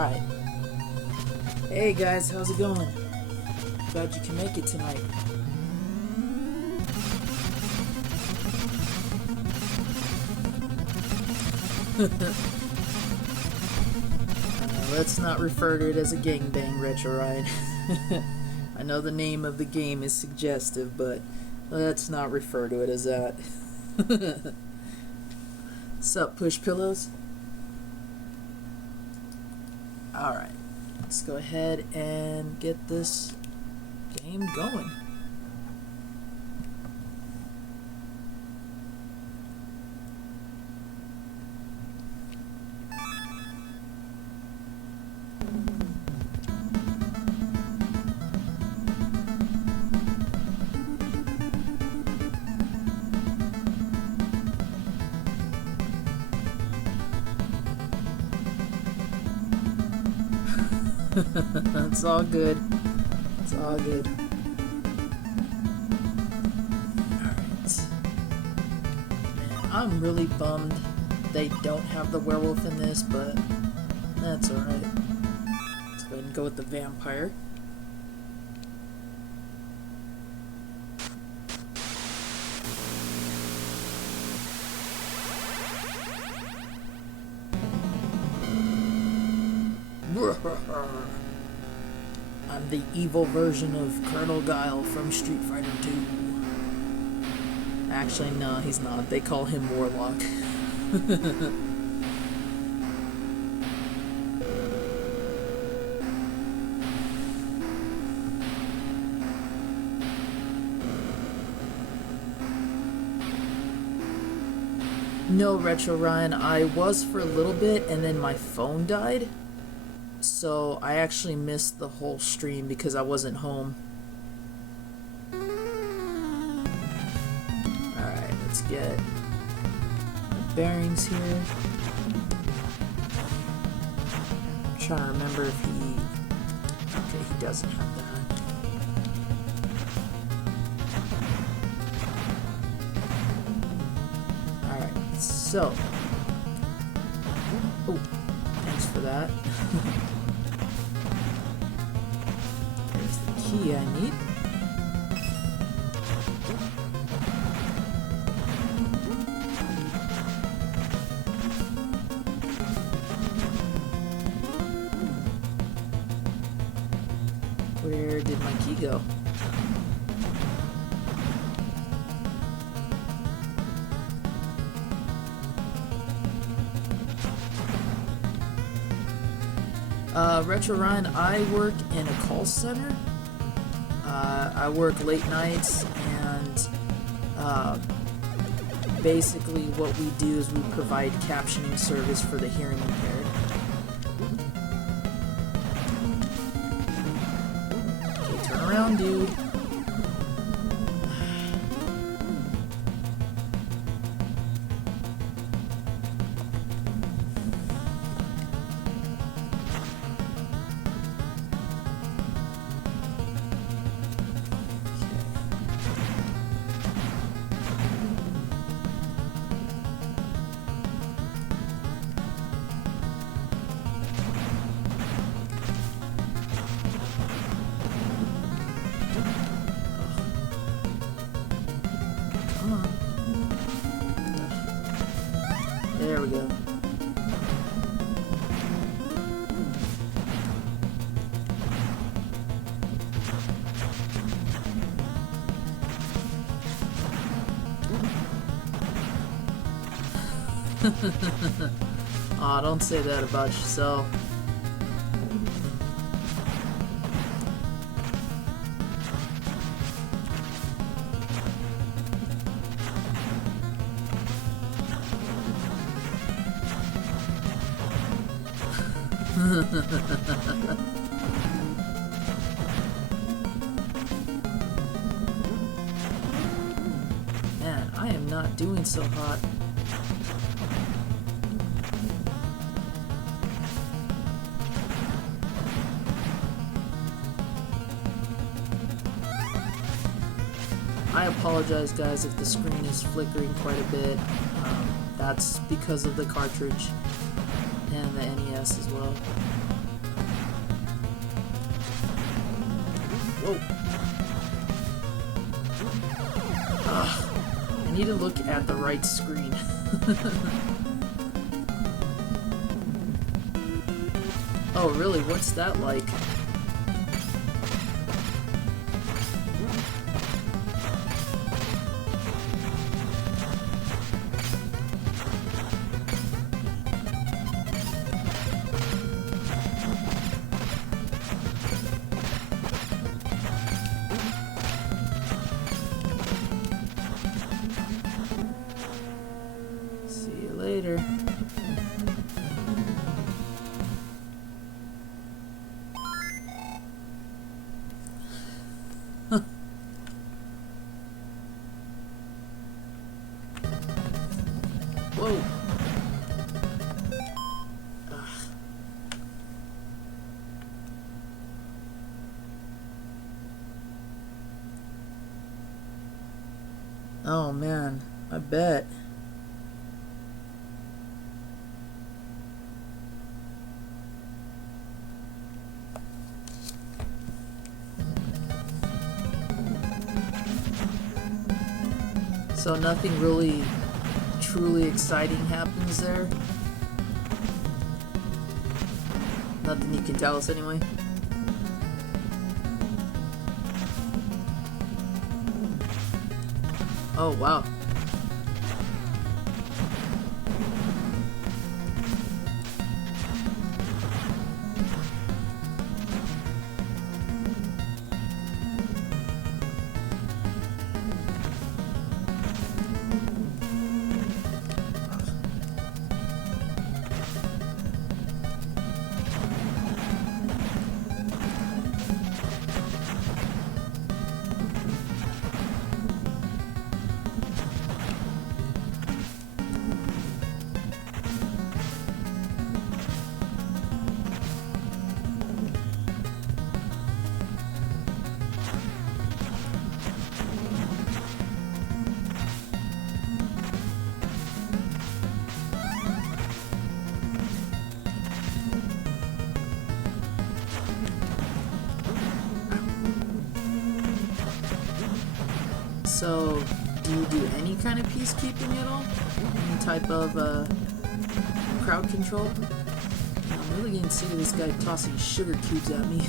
Alright. Hey guys, how's it going? Glad you can make it tonight. Let's not refer to it as a gangbang retro ride. I know the name of the game is suggestive, but let's not refer to it as that. Sup, push pillows? Alright, let's go ahead and get this game going. It's all good. It's all good. Alright. Man, I'm really bummed they don't have the werewolf in this, but that's alright. Let's go ahead and go with the vampire. I'm the evil version of Colonel Guile from Street Fighter 2. Actually, no, he's not. They call him Warlock. No, Retro Ryan, I was for a little bit, and then my phone died. So I actually missed the whole stream because I wasn't home. Alright, let's get the bearings here. I'm trying to remember if he... Okay, he doesn't have that. Alright, so... Oh, thanks for that. There's the key I need. Where did my key go? Retro Ryan, I work in a call center. I work late nights, and basically what we do is we provide captioning service for the hearing impaired. Okay, turn around, dude. There we go. Aw, don't say that about yourself. Man, I am not doing so hot. I apologize, guys, if the screen is flickering quite a bit. That's because of the cartridge and the NES as well. Whoa. Ugh. I need to look at the right screen. Oh, really? What's that like? See you later. Whoa. Ugh. Oh man, I bet. So nothing really truly exciting happens there? Nothing you can tell us anyway? Oh wow. So, do you do any kind of peacekeeping at all? Any type of crowd control? I'm really getting sick of this guy tossing sugar cubes at me.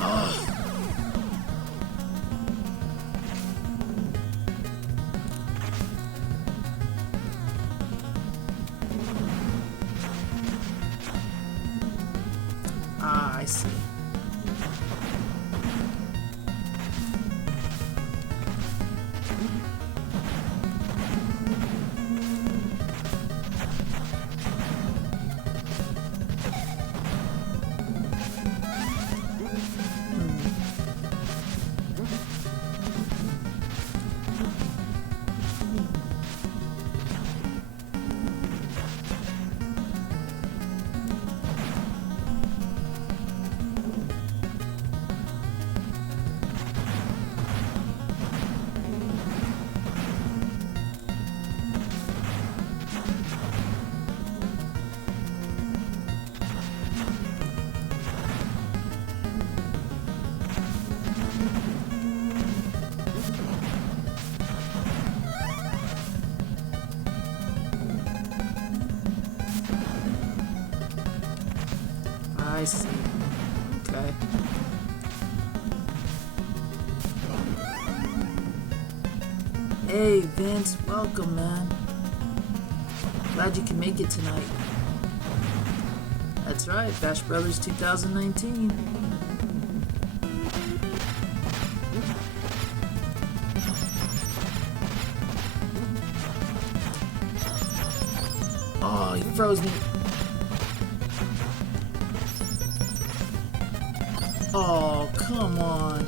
Oh. Ah, I see. I see. Okay. Hey, Vince, welcome, man. Glad you can make it tonight. That's right, Bash Brothers 2019. Oh, he froze me. Oh, come on.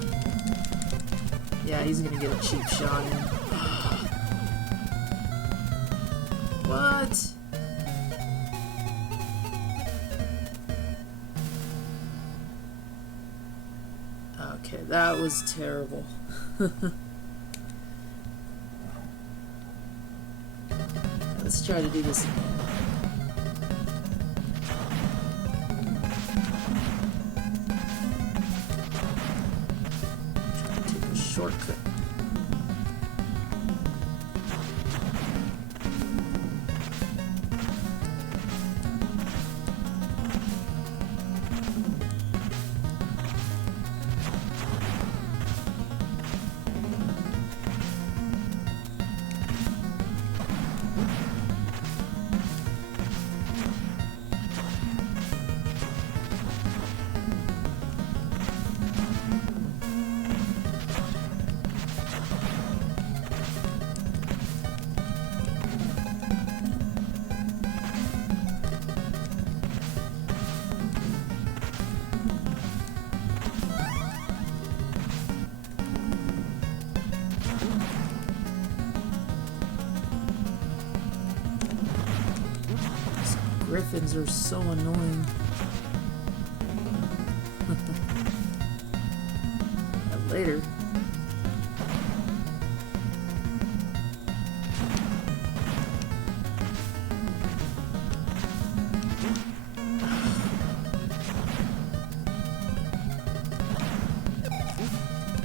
Yeah, he's gonna get a cheap shot in. What? Okay, that was terrible. Let's try to do this again. shortcut. Griffins are so annoying. Later.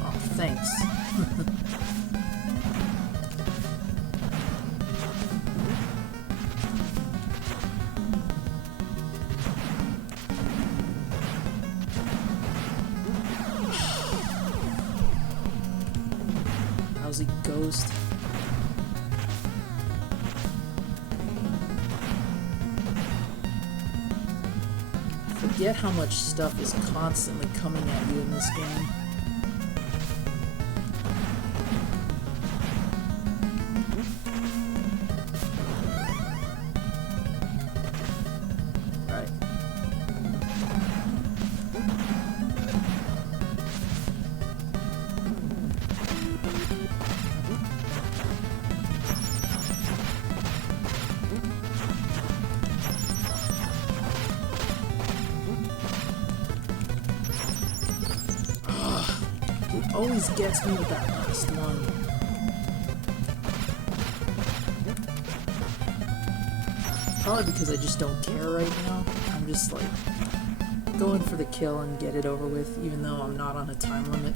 Oh, thanks. Lousy ghost. Forget how much stuff is constantly coming at you in this game. Right. Always gets me with that last one. Probably because I just don't care right now. I'm just like going for the kill and get it over with, even though I'm not on a time limit.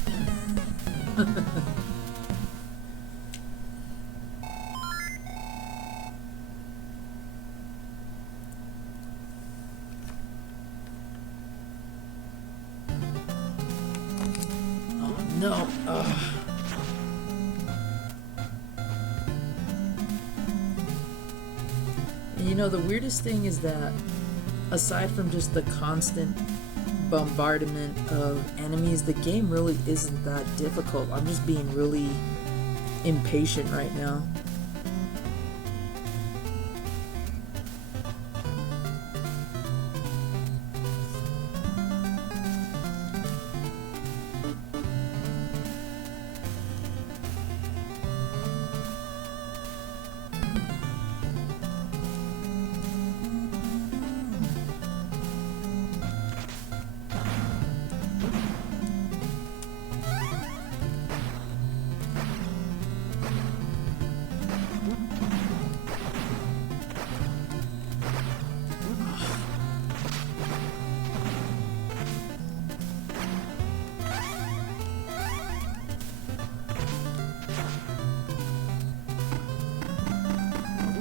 No. And you know, the weirdest thing is that aside from just the constant bombardment of enemies, the game really isn't that difficult. I'm just being really impatient right now.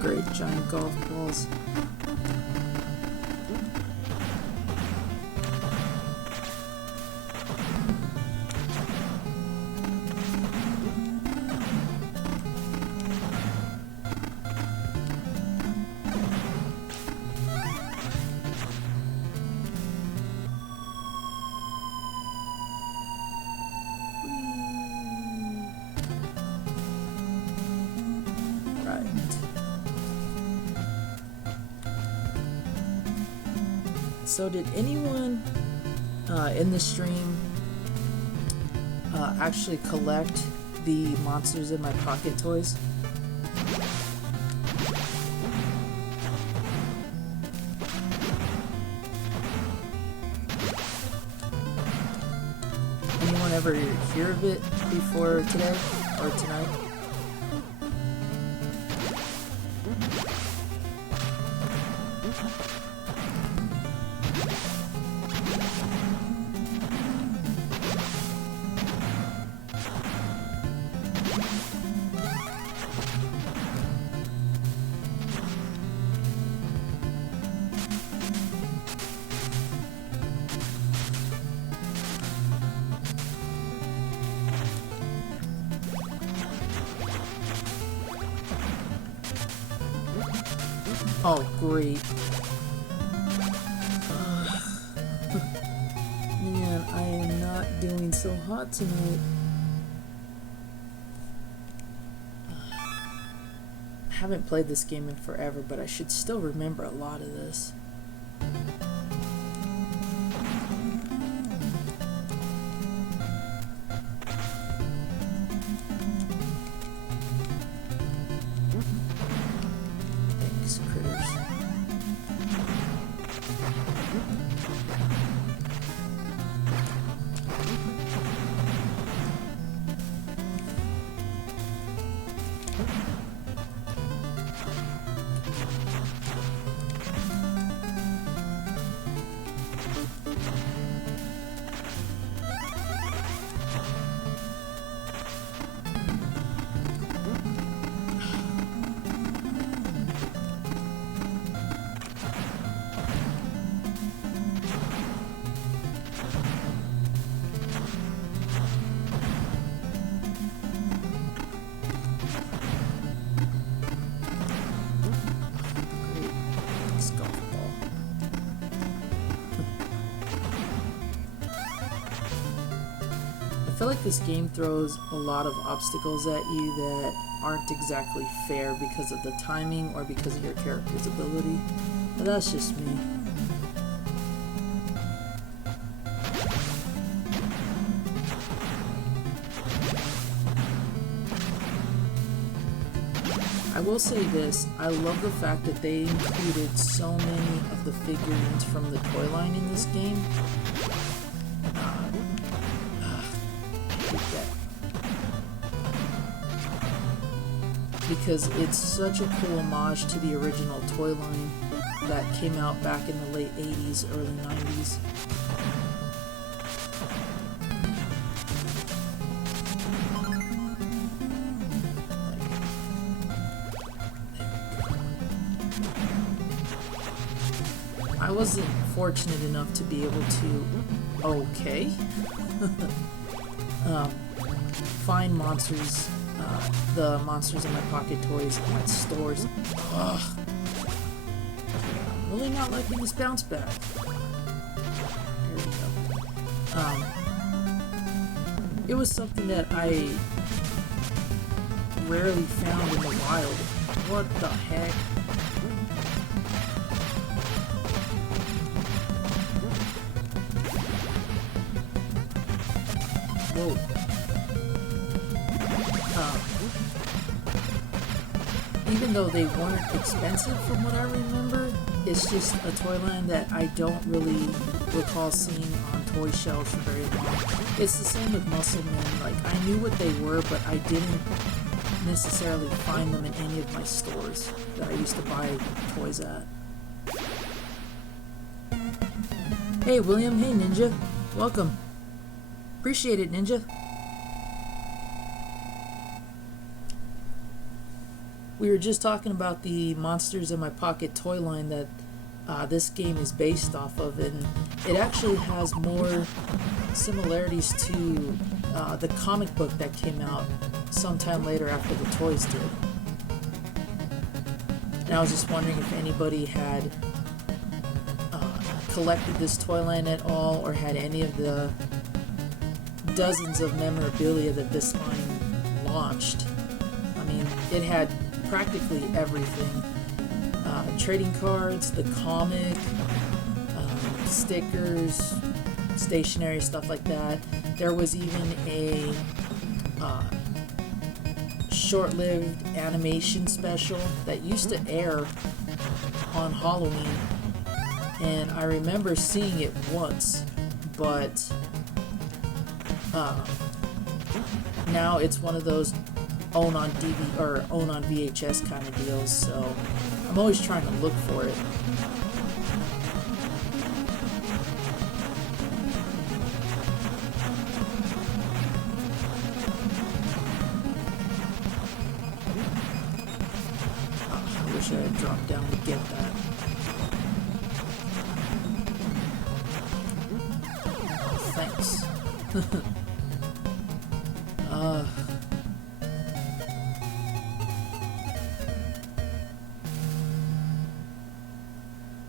Great giant golf balls. So did anyone in the stream actually collect the Monsters in My Pocket toys? Anyone ever hear of it before today or tonight? Oh, great. Man, I am not doing so hot tonight. I haven't played this game in forever, but I should still remember a lot of this. Thanks, critters. I feel like this game throws a lot of obstacles at you that aren't exactly fair because of the timing or because of your character's ability. But that's just me. I will say this, I love the fact that they included so many of the figurines from the toy line in this game. Because it's such a cool homage to the original toy line that came out back in the late 80s, early 90s. I wasn't fortunate enough to be able to, find monsters, the monsters in my pocket toys at stores. Ugh. I'm really not liking this bounce back. There we go. It was something that I rarely found in the wild. What the heck? Whoa. Even though they weren't expensive from what I remember, it's just a toy line that I don't really recall seeing on toy shelves for very long. It's the same with Muscle Men. Like, I knew what they were, but I didn't necessarily find them in any of my stores that I used to buy toys at. Hey William, hey Ninja, welcome. Appreciate it, Ninja. We were just talking about the Monsters in My Pocket toy line that this game is based off of, and it actually has more similarities to the comic book that came out sometime later after the toys did. And I was just wondering if anybody had collected this toy line at all, or had any of the dozens of memorabilia that this line launched. I mean, it had practically everything. Trading cards, the comic, stickers, stationery, stuff like that. There was even a short-lived animation special that used to air on Halloween, and I remember seeing it once, but now it's one of those own on DVD or own on VHS kind of deals, so I'm always trying to look for it. I wish I had dropped down to get that. Thanks.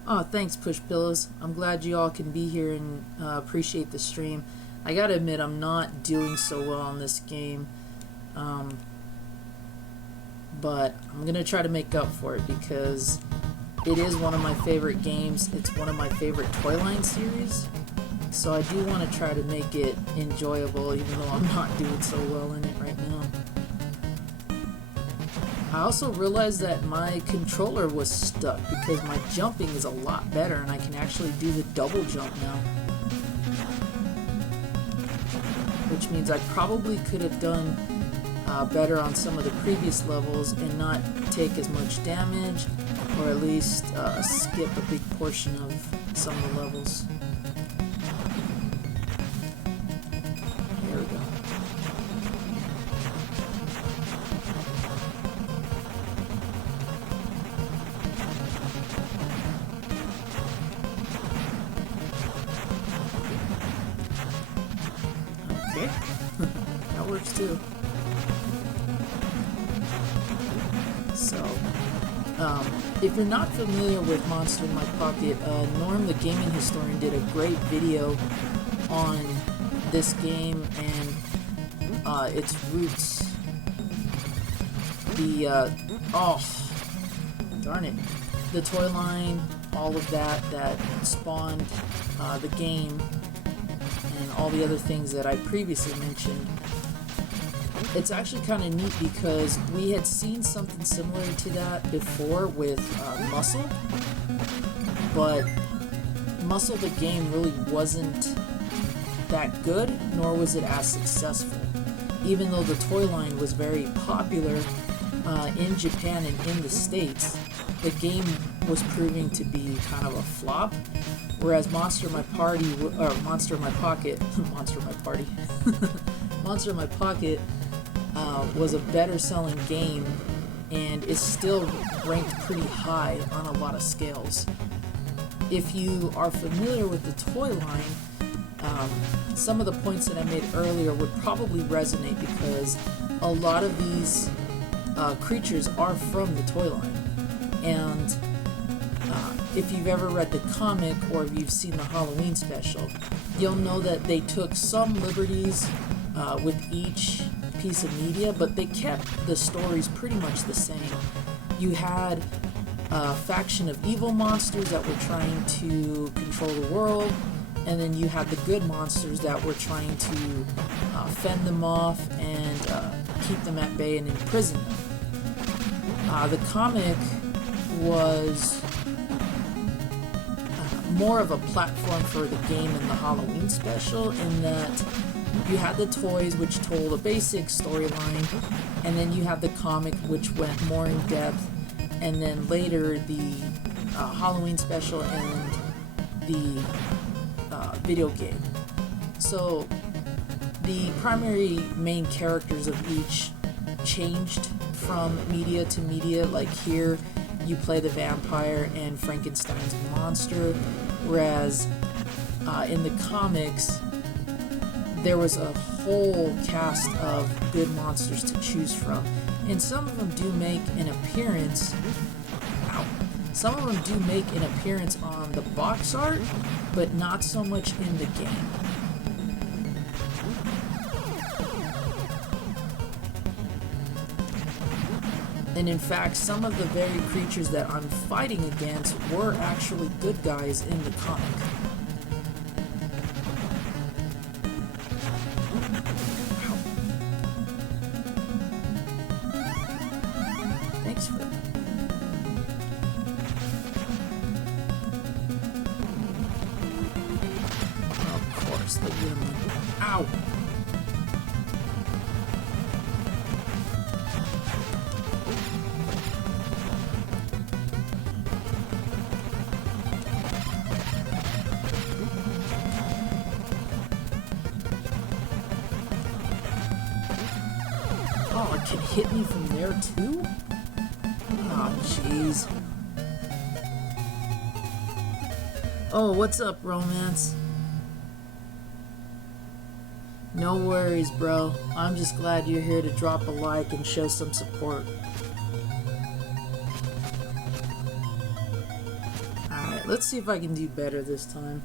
Oh, thanks, Push Pillows. I'm glad you all can be here and appreciate the stream. I gotta admit, I'm not doing so well on this game. But I'm gonna try to make up for it because it is one of my favorite games. It's one of my favorite Toyline series. So I do want to try to make it enjoyable even though I'm not doing so well in it right now. I also realized that my controller was stuck because my jumping is a lot better and I can actually do the double jump now. Which means I probably could have done better on some of the previous levels and not take as much damage, or at least skip a big portion of some of the levels. There we go. Okay, that works too. So, if you're not familiar with Monster in My Pocket, Norm the Gaming Historian did a great video on this game and its roots. Oh, darn it. The toy line, all of that spawned the game, and all the other things that I previously mentioned. It's actually kind of neat because we had seen something similar to that before with Muscle, but Muscle the game really wasn't that good, nor was it as successful. Even though the toy line was very popular in Japan and in the States, the game was proving to be kind of a flop. Whereas Monster in My Pocket, Monster in My Pocket was a better selling game and is still ranked pretty high on a lot of scales. If you are familiar with the toy line, some of the points that I made earlier would probably resonate because a lot of these creatures are from the toy line. And if you've ever read the comic or if you've seen the Halloween special, you'll know that they took some liberties with each piece of media, but they kept the stories pretty much the same. You had a faction of evil monsters that were trying to control the world, and then you had the good monsters that were trying to fend them off and keep them at bay and imprison them. The comic was more of a platform for the game in the Halloween special, in that you had the toys, which told a basic storyline, and then you had the comic, which went more in depth, and then later the Halloween special and the video game. So the primary main characters of each changed from media to media. Like here, you play the vampire and Frankenstein's monster, whereas in the comics, there was a whole cast of good monsters to choose from, and some of them do make an appearance. Some of them do make an appearance on the box art, but not so much in the game. And in fact, some of the very creatures that I'm fighting against were actually good guys in the comic. Thanks for that. Of course, the human. Ow! Oh, it can hit me from there too? Oh, jeez. Oh, what's up, Romance? No worries, bro. I'm just glad you're here to drop a like and show some support. Alright, let's see if I can do better this time.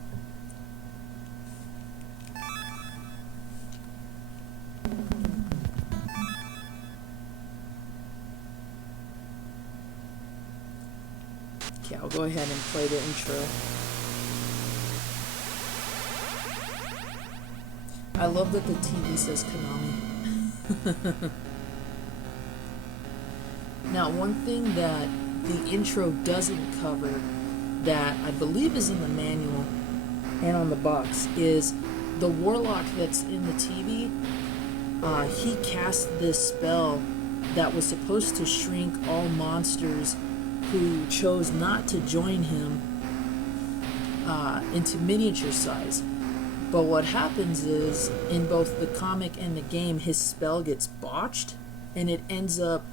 Okay, I'll go ahead and play the intro. I love that the TV says KONAMI. Now, one thing that the intro doesn't cover that I believe is in the manual and on the box is the warlock that's in the TV. He cast this spell that was supposed to shrink all monsters who chose not to join him into miniature size. But what happens is, in both the comic and the game, his spell gets botched, and it ends up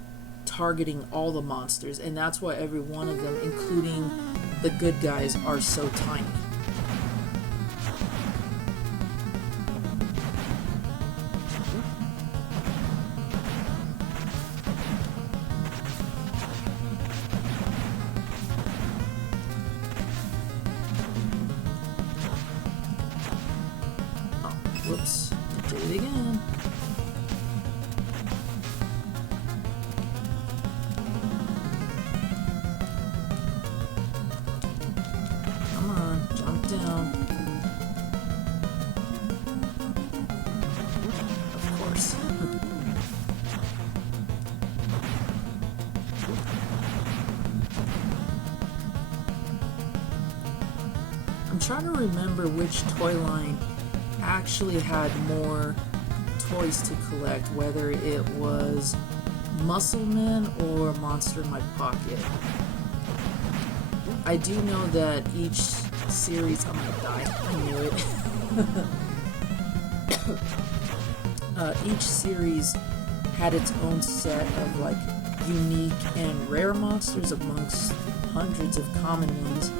targeting all the monsters, and that's why every one of them, including the good guys, are so tiny. Whoops, I did it again. Come on, jump down. Of course. I'm trying to remember which toy line actually had more toys to collect, whether it was Muscle Man or Monster in My Pocket. I do know that each series, I'm gonna die, I knew it. Each series had its own set of like unique and rare monsters amongst hundreds of common ones.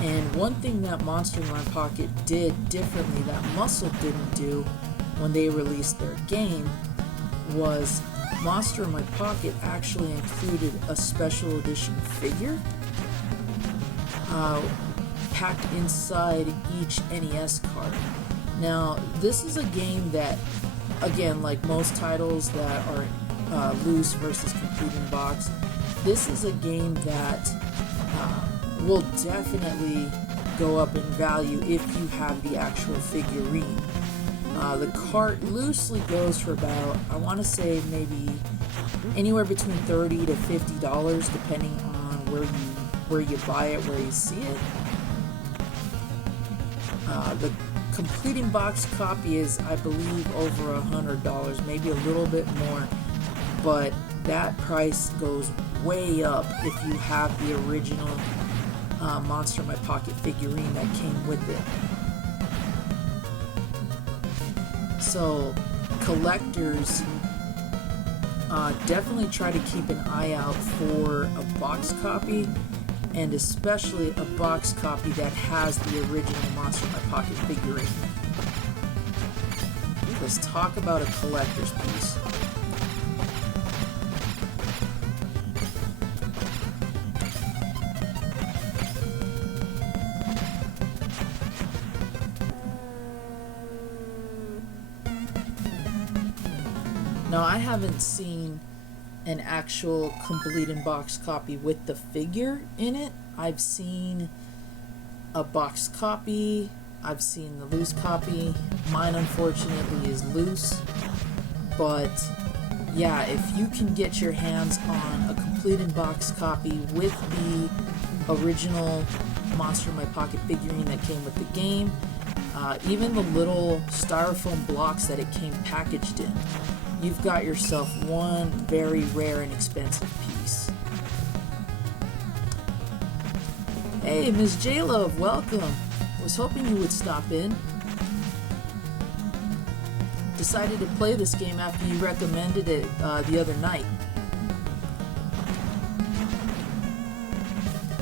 And one thing that Monster in My Pocket did differently that Muscle didn't do when they released their game was Monster in My Pocket actually included a special edition figure packed inside each NES card. Now, this is a game that, again, like most titles that are loose versus complete in box, this is a game that will definitely go up in value if you have the actual figurine. The cart loosely goes for about, I want to say maybe anywhere between $30 to $50, depending on where you buy it, where you see it. The completing box copy is, I believe, over $100, maybe a little bit more, but that price goes way up if you have the original Monster in My Pocket figurine that came with it. So collectors definitely try to keep an eye out for a box copy, and especially a box copy that has the original Monster in My Pocket figurine. Let's talk about a collector's piece. Now, I haven't seen an actual complete in box copy with the figure in it. I've seen a box copy, I've seen the loose copy. Mine, unfortunately, is loose. But yeah, if you can get your hands on a complete in box copy with the original Monster in My Pocket figurine that came with the game, even the little styrofoam blocks that it came packaged in, you've got yourself one very rare and expensive piece. Hey, Ms. J-Love, welcome. Was hoping you would stop in. Decided to play this game after you recommended it the other night.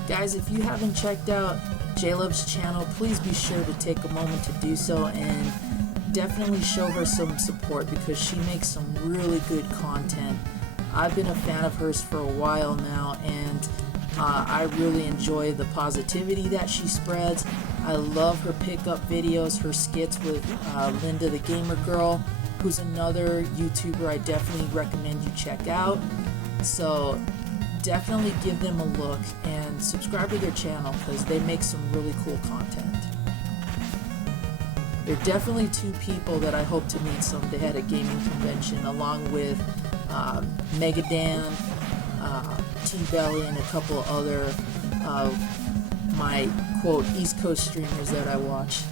Guys, if you haven't checked out J-Love's channel, please be sure to take a moment to do so, and definitely show her some support because she makes some really good content. I've been a fan of hers for a while now, and I really enjoy the positivity that she spreads. I love her pickup videos, her skits with Linda the Gamer Girl, who's another YouTuber I definitely recommend you check out. So definitely give them a look and subscribe to their channel because they make some really cool content. They're definitely two people that I hope to meet someday at a gaming convention, along with Megadan, T-Belly, and a couple of other my quote East Coast streamers that I watch.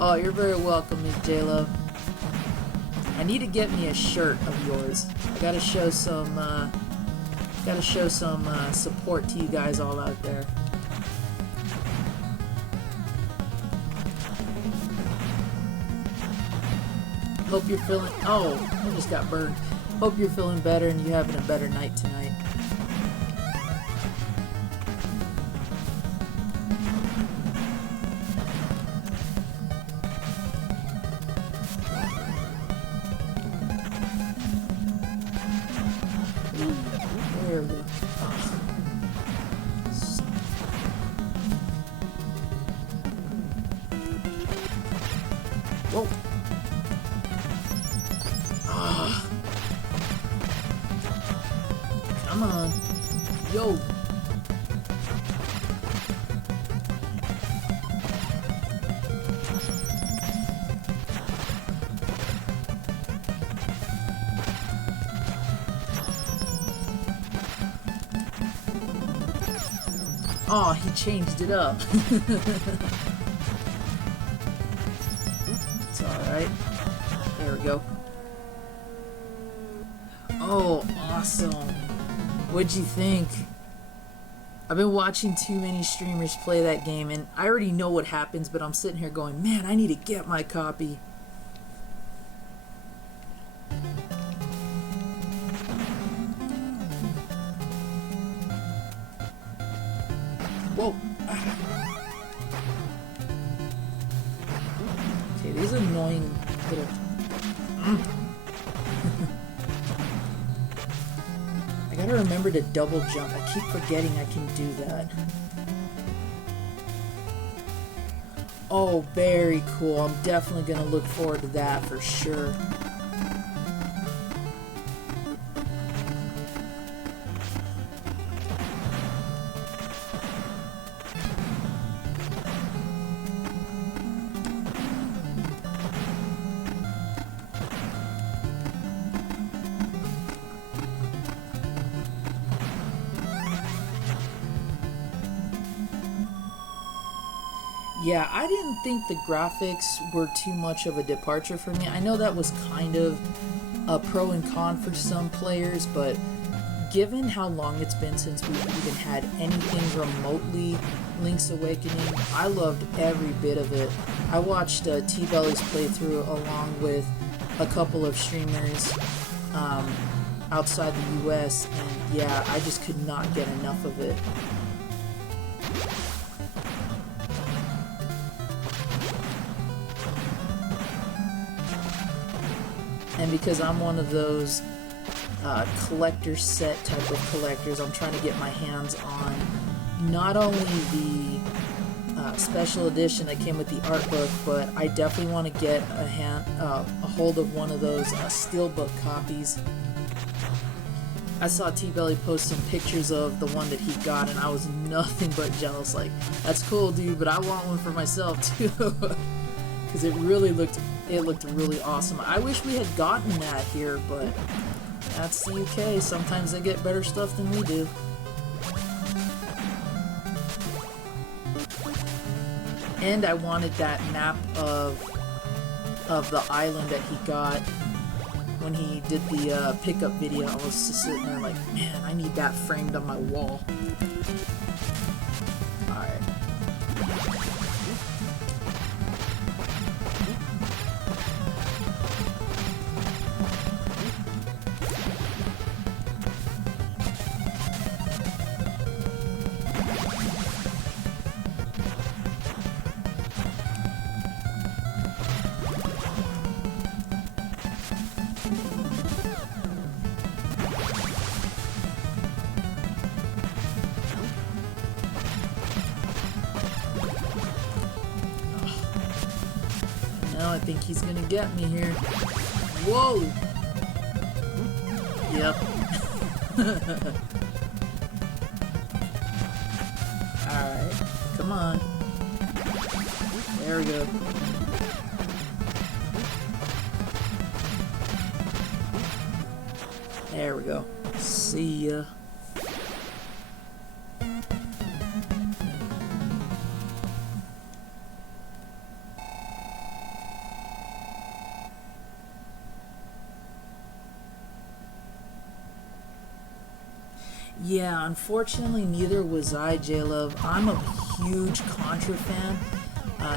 Oh, you're very welcome, Ms. J-Lo. I need to get me a shirt of yours. I gotta show some support to you guys all out there. Hope you're feeling. Oh, I just got burned. Hope you're feeling better and you're having a better night tonight. There we go. Whoa. Come on. Yo. Oh, he changed it up. It's alright. There we go. Oh, awesome. What'd you think? I've been watching too many streamers play that game, and I already know what happens, but I'm sitting here going, man, I need to get my copy. Whoa. Okay, these annoying little... I gotta remember to double jump. I keep forgetting I can do that. Oh, very cool. I'm definitely gonna look forward to that for sure. Yeah, I didn't think the graphics were too much of a departure for me. I know that was kind of a pro and con for some players, but given how long it's been since we've even had anything remotely Link's Awakening, I loved every bit of it. I watched T-Belly's playthrough along with a couple of streamers outside the US, and yeah, I just could not get enough of it. And because I'm one of those collector set type of collectors, I'm trying to get my hands on not only the special edition that came with the art book, but I definitely want to get a hold of one of those steelbook copies. I saw T-Belly post some pictures of the one that he got, and I was nothing but jealous. Like, that's cool, dude, but I want one for myself too, because it looked really awesome. I wish we had gotten that here, but that's the UK. Sometimes they get better stuff than we do. And I wanted that map of the island that he got when he did the pickup video. I was just sitting there like, man, I need that framed on my wall. Alright. I think he's gonna get me here. Whoa! Yep. Alright, come on. There we go. There we go. See ya. Yeah, unfortunately, neither was I, J-Love. I'm a huge Contra fan.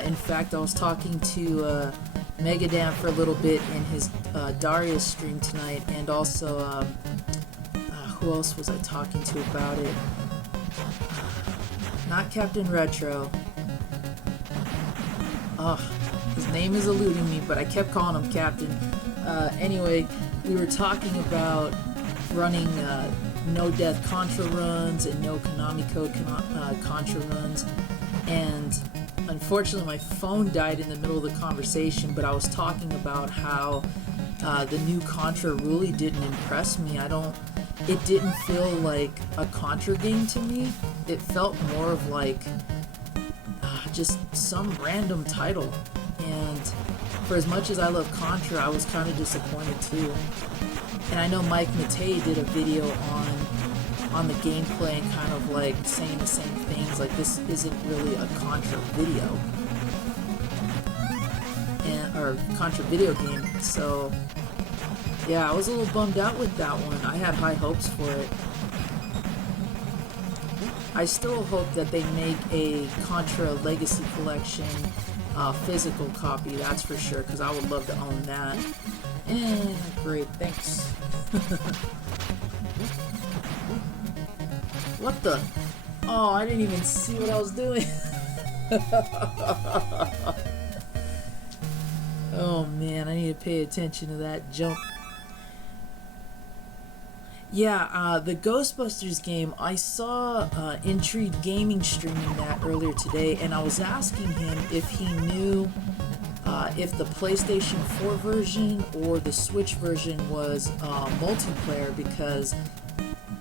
In fact, I was talking to Megadam for a little bit in his Darius stream tonight, and also, who else was I talking to about it? Not Captain Retro. His name is eluding me, but I kept calling him Captain. Anyway, we were talking about running no-death Contra runs and no Konami code Contra runs, and unfortunately my phone died in the middle of the conversation, but I was talking about how the new Contra really didn't impress me. It didn't feel like a Contra game to me. It felt more of like just some random title, and for as much as I love Contra, I was kind of disappointed too. And I know Mike Matei did a video on the gameplay and kind of like saying the same things, like this isn't really a Contra video, or Contra video game. So yeah, I was a little bummed out with that one. I had high hopes for it. I still hope that they make a Contra Legacy Collection physical copy, that's for sure, because I would love to own that. And great, thanks. What the? Oh, I didn't even see what I was doing. Oh man, I need to pay attention to that jump. Yeah, the Ghostbusters game, I saw Intrigue Gaming streaming that earlier today, and I was asking him if he knew if the PlayStation 4 version or the Switch version was multiplayer, because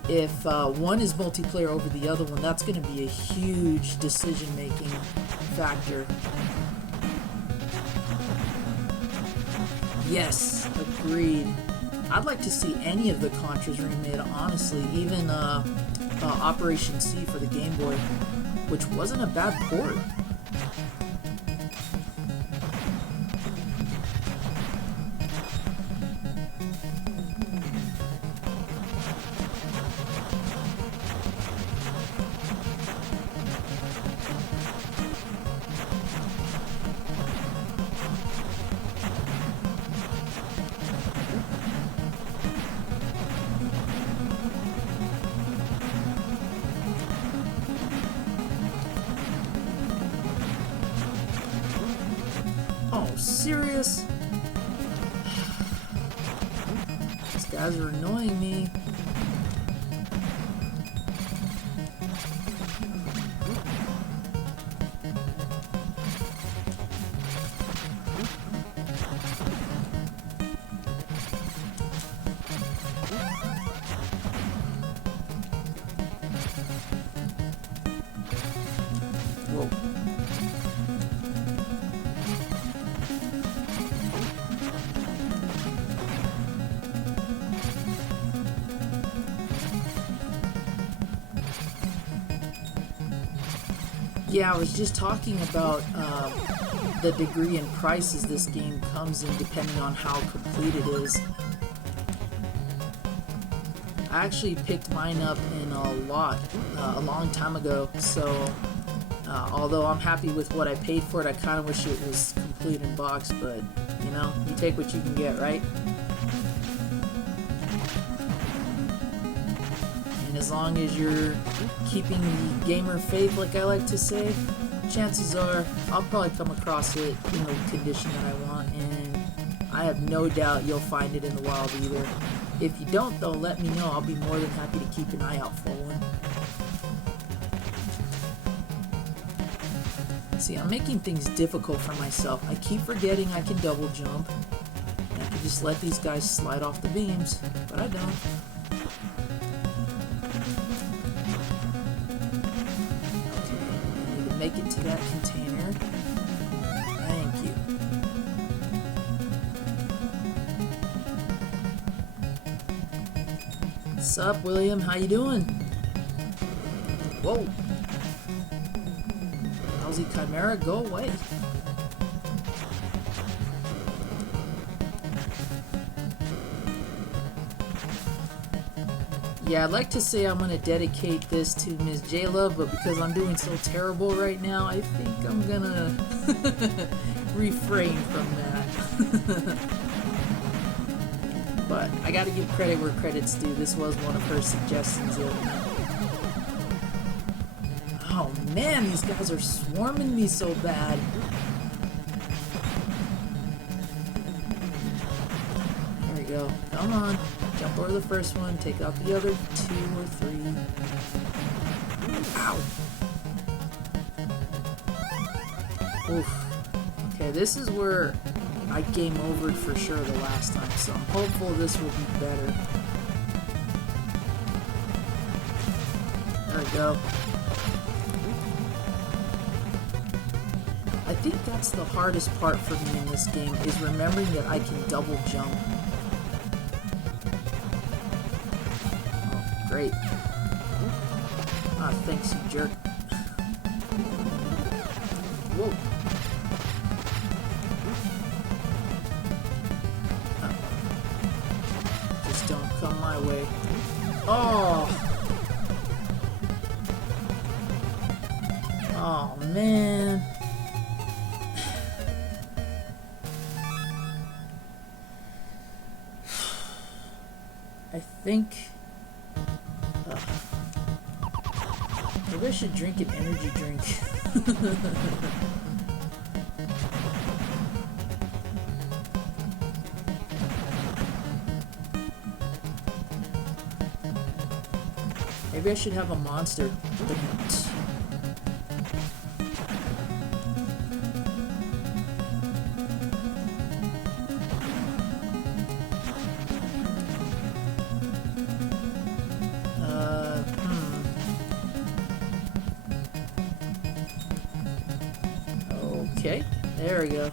if one is multiplayer over the other one, that's going to be a huge decision-making factor. Yes, agreed. I'd like to see any of the Contras remade, honestly, even Operation C for the Game Boy, which wasn't a bad port. Serious? These guys are annoying me. Whoa. Yeah, I was just talking about the degree and prices this game comes in depending on how complete it is. I actually picked mine up in a lot a long time ago, so although I'm happy with what I paid for it, I kind of wish it was complete in box, but you know, you take what you can get, right? As long as you're keeping the gamer faith, like I like to say, chances are I'll probably come across it in the condition that I want, and I have no doubt you'll find it in the wild either. If you don't, though, let me know. I'll be more than happy to keep an eye out for one. See, I'm making things difficult for myself. I keep forgetting I can double jump. And I can just let these guys slide off the beams, but I don't. Okay, I need to make it to that container. Thank you. What's up, William? How you doing? Whoa. Lousy Chimera, go away. Yeah, I'd like to say I'm going to dedicate this to Ms. J-Love, but because I'm doing so terrible right now, I think I'm going to refrain from that. But I got to give credit where credit's due. This was one of her suggestions. Oh man, these guys are swarming me so bad. There we go. Come on. Jump over the first one. Take out the other 2 or 3. Ow. Oof. Okay, this is where I game overed for sure the last time, so I'm hopeful this will be better. There we go. I think that's the hardest part for me in this game, is remembering that I can double jump. Oh, great. Ah, thanks, you jerk. Whoa. Just don't come my way. Oh! Oh, man. I think maybe I should drink an energy drink. Maybe I should have a monster. Okay, there we go.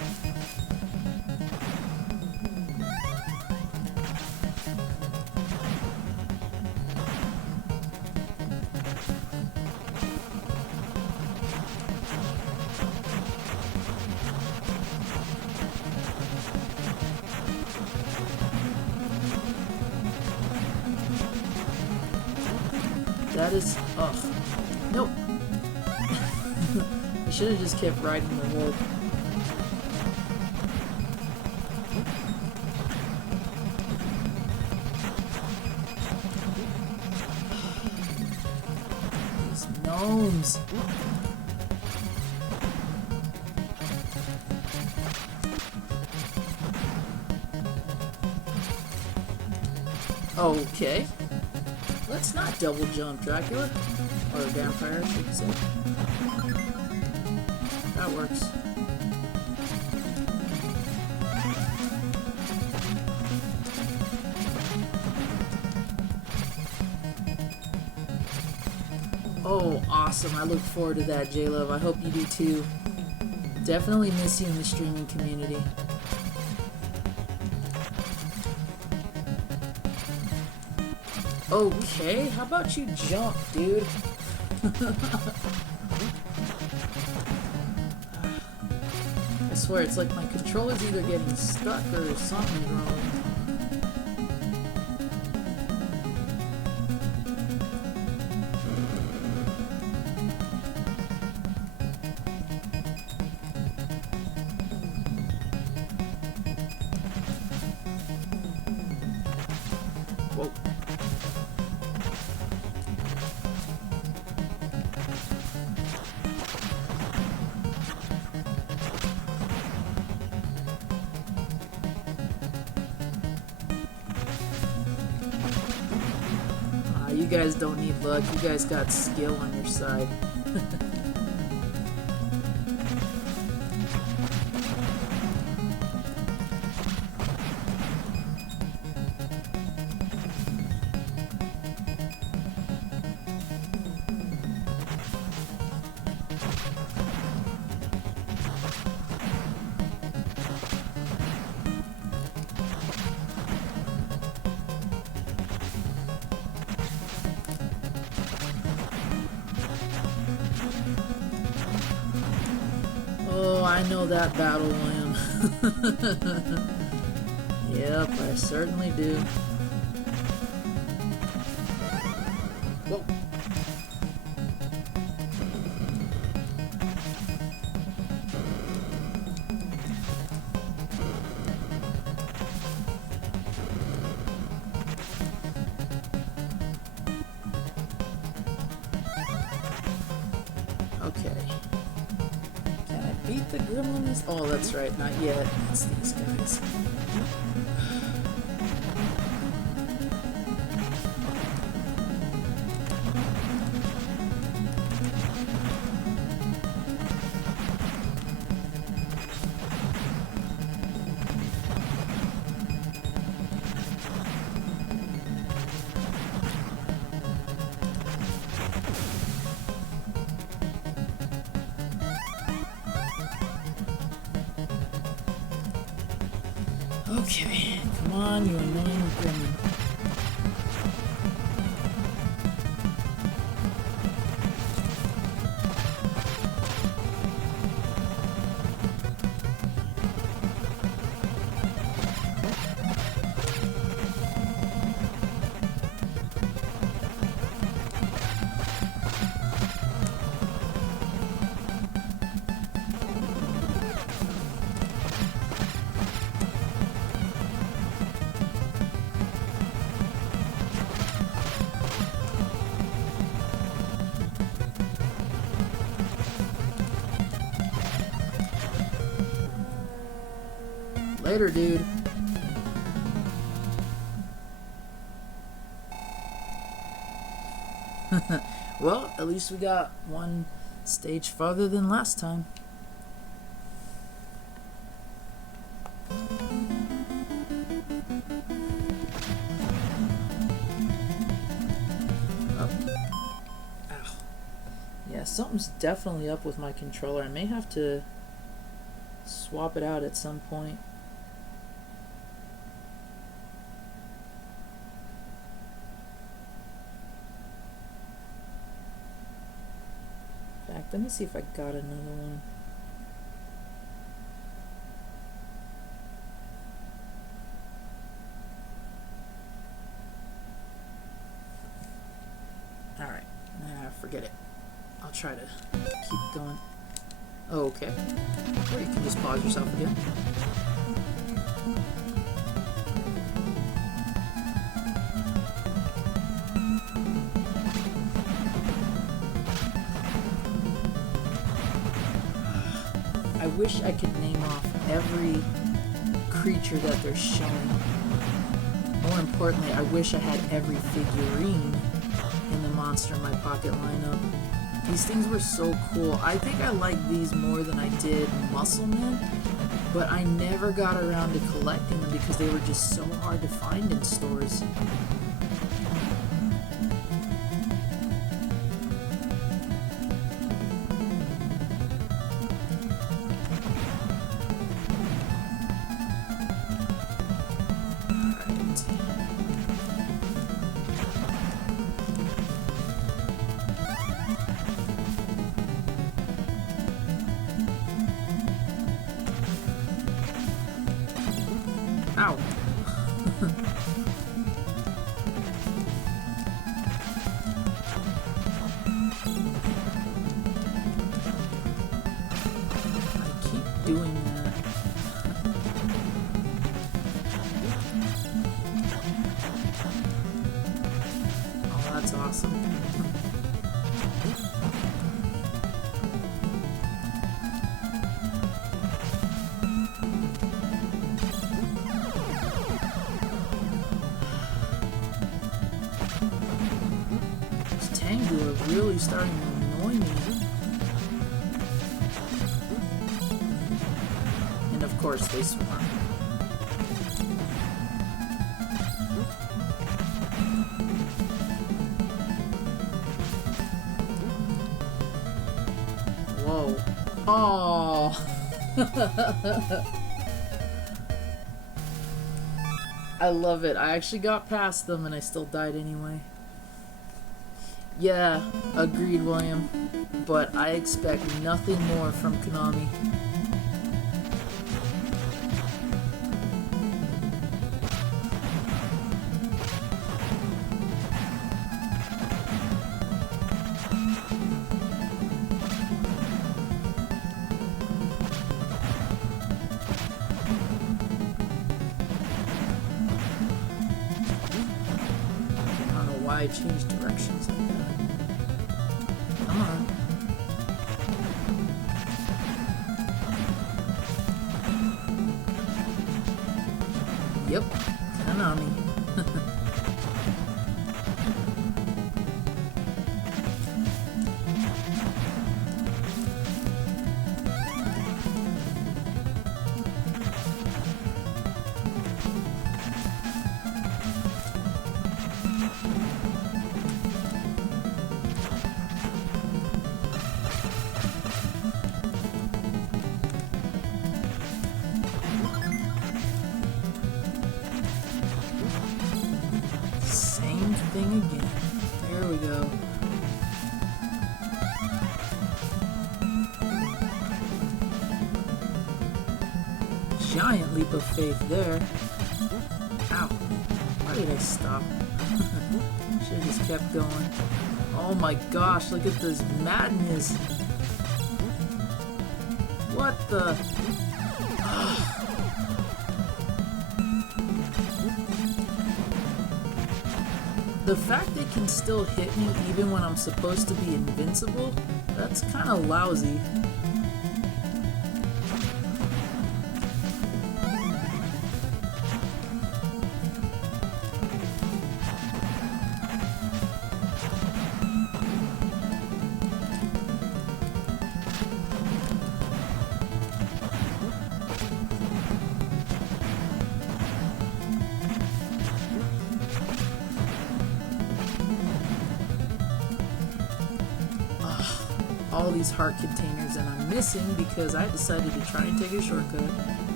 That is... ugh. Nope. I should have just kept riding the wolf. These gnomes. Okay. Let's not double jump, Dracula. Or a vampire, I should say. That works. Oh, awesome. I look forward to that, J-Love. I hope you do too. Definitely miss you in the streaming community. Okay, how about you jump, dude? I swear, it's like my controller's either getting stuck or something's wrong. Whoa. You guys don't need luck, you guys got skill on your side. I know that battle, William. Yep, I certainly do. Whoa. Okay. Can I beat the gremlins? Oh, that's right, not yet. It's these guys. Okay, come on, you annoying gremlin. Later, dude. Well, at least we got one stage farther than last time. Oh. Ow. Yeah, something's definitely up with my controller. I may have to swap it out at some point. Let me see if I got another one. Alright, forget it. I'll try to keep going. Oh, okay. Or you can just pause yourself again. I wish I could name off every creature that they're showing. More importantly, I wish I had every figurine in the monster in my pocket lineup. These things were so cool. I think I like these more than I did Musclemen, but I never got around to collecting them because they were just so hard to find in stores. Ow. I keep doing that. Oh, that's awesome. Are really starting to annoy me. And of course they swarm. Whoa. Oh. I love it. I actually got past them and I still died anyway. Yeah, agreed, William. But I expect nothing more from KONAMI. why I changed directions like that. Come on. Yep, KONAMI. Same thing again. There we go. Giant leap of faith there. Ow. Why did I stop? Should have just kept going. Oh my gosh, look at this madness. What the? The fact they can still hit me even when I'm supposed to be invincible, that's kind of lousy. All these heart containers, and I'm missing because I decided to try and take a shortcut.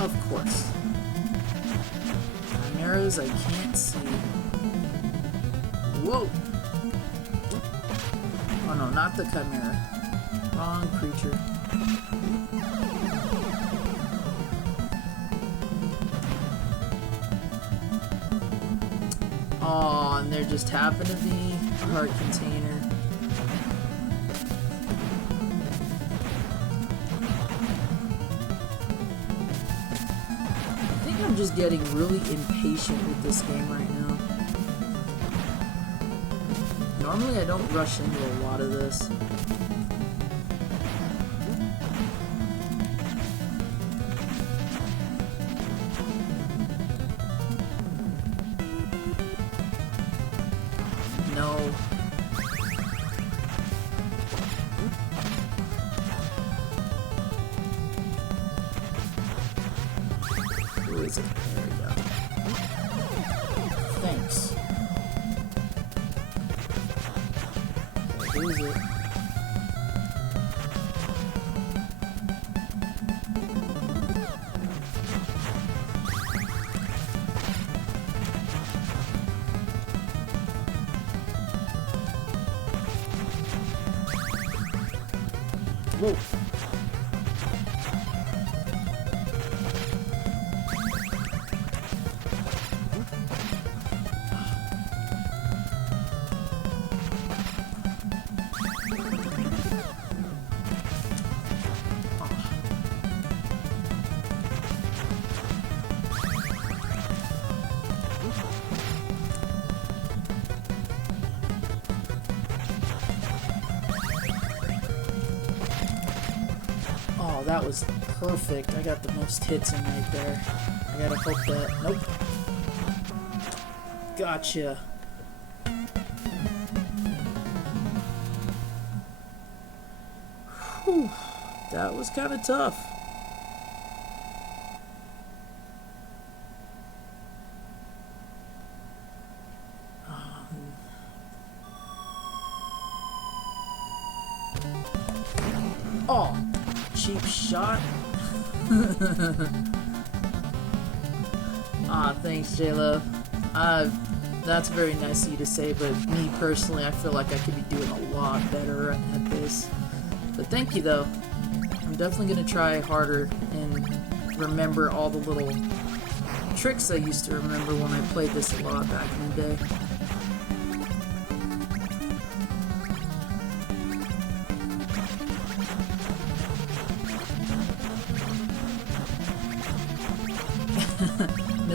Of course. Chimeras I can't see. Whoa! Oh no, not the chimera. Wrong creature. Aw, and there just happened to be a heart container. I think I'm just getting really impatient with this game right now. Normally I don't rush into a lot of this. No. Who is it? There we go. Thanks. Who is it? Whoa. Oh, that was perfect. I got the most hits in right there. I gotta hope that... Nope. Gotcha. Whew. That was kind of tough. Oh, cheap shot. Ah, thanks, J-Lo. That's very nice of you to say, but me personally, I feel like I could be doing a lot better at this. But thank you, though. I'm definitely going to try harder and remember all the little tricks I used to remember when I played this a lot back in the day.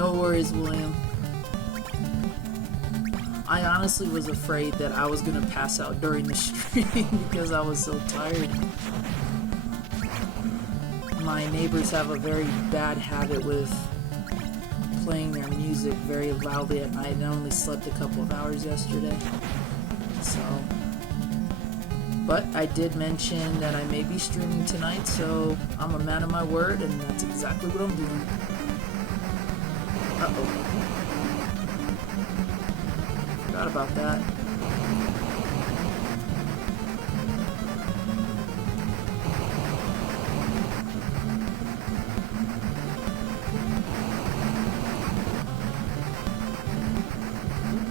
No worries, William. I honestly was afraid that I was gonna pass out during the stream because I was so tired. My neighbors have a very bad habit with playing their music very loudly at night, and I only slept a couple of hours yesterday. So, but I did mention that I may be streaming tonight, so I'm a man of my word, and that's exactly what I'm doing. Uh-oh. Forgot about that.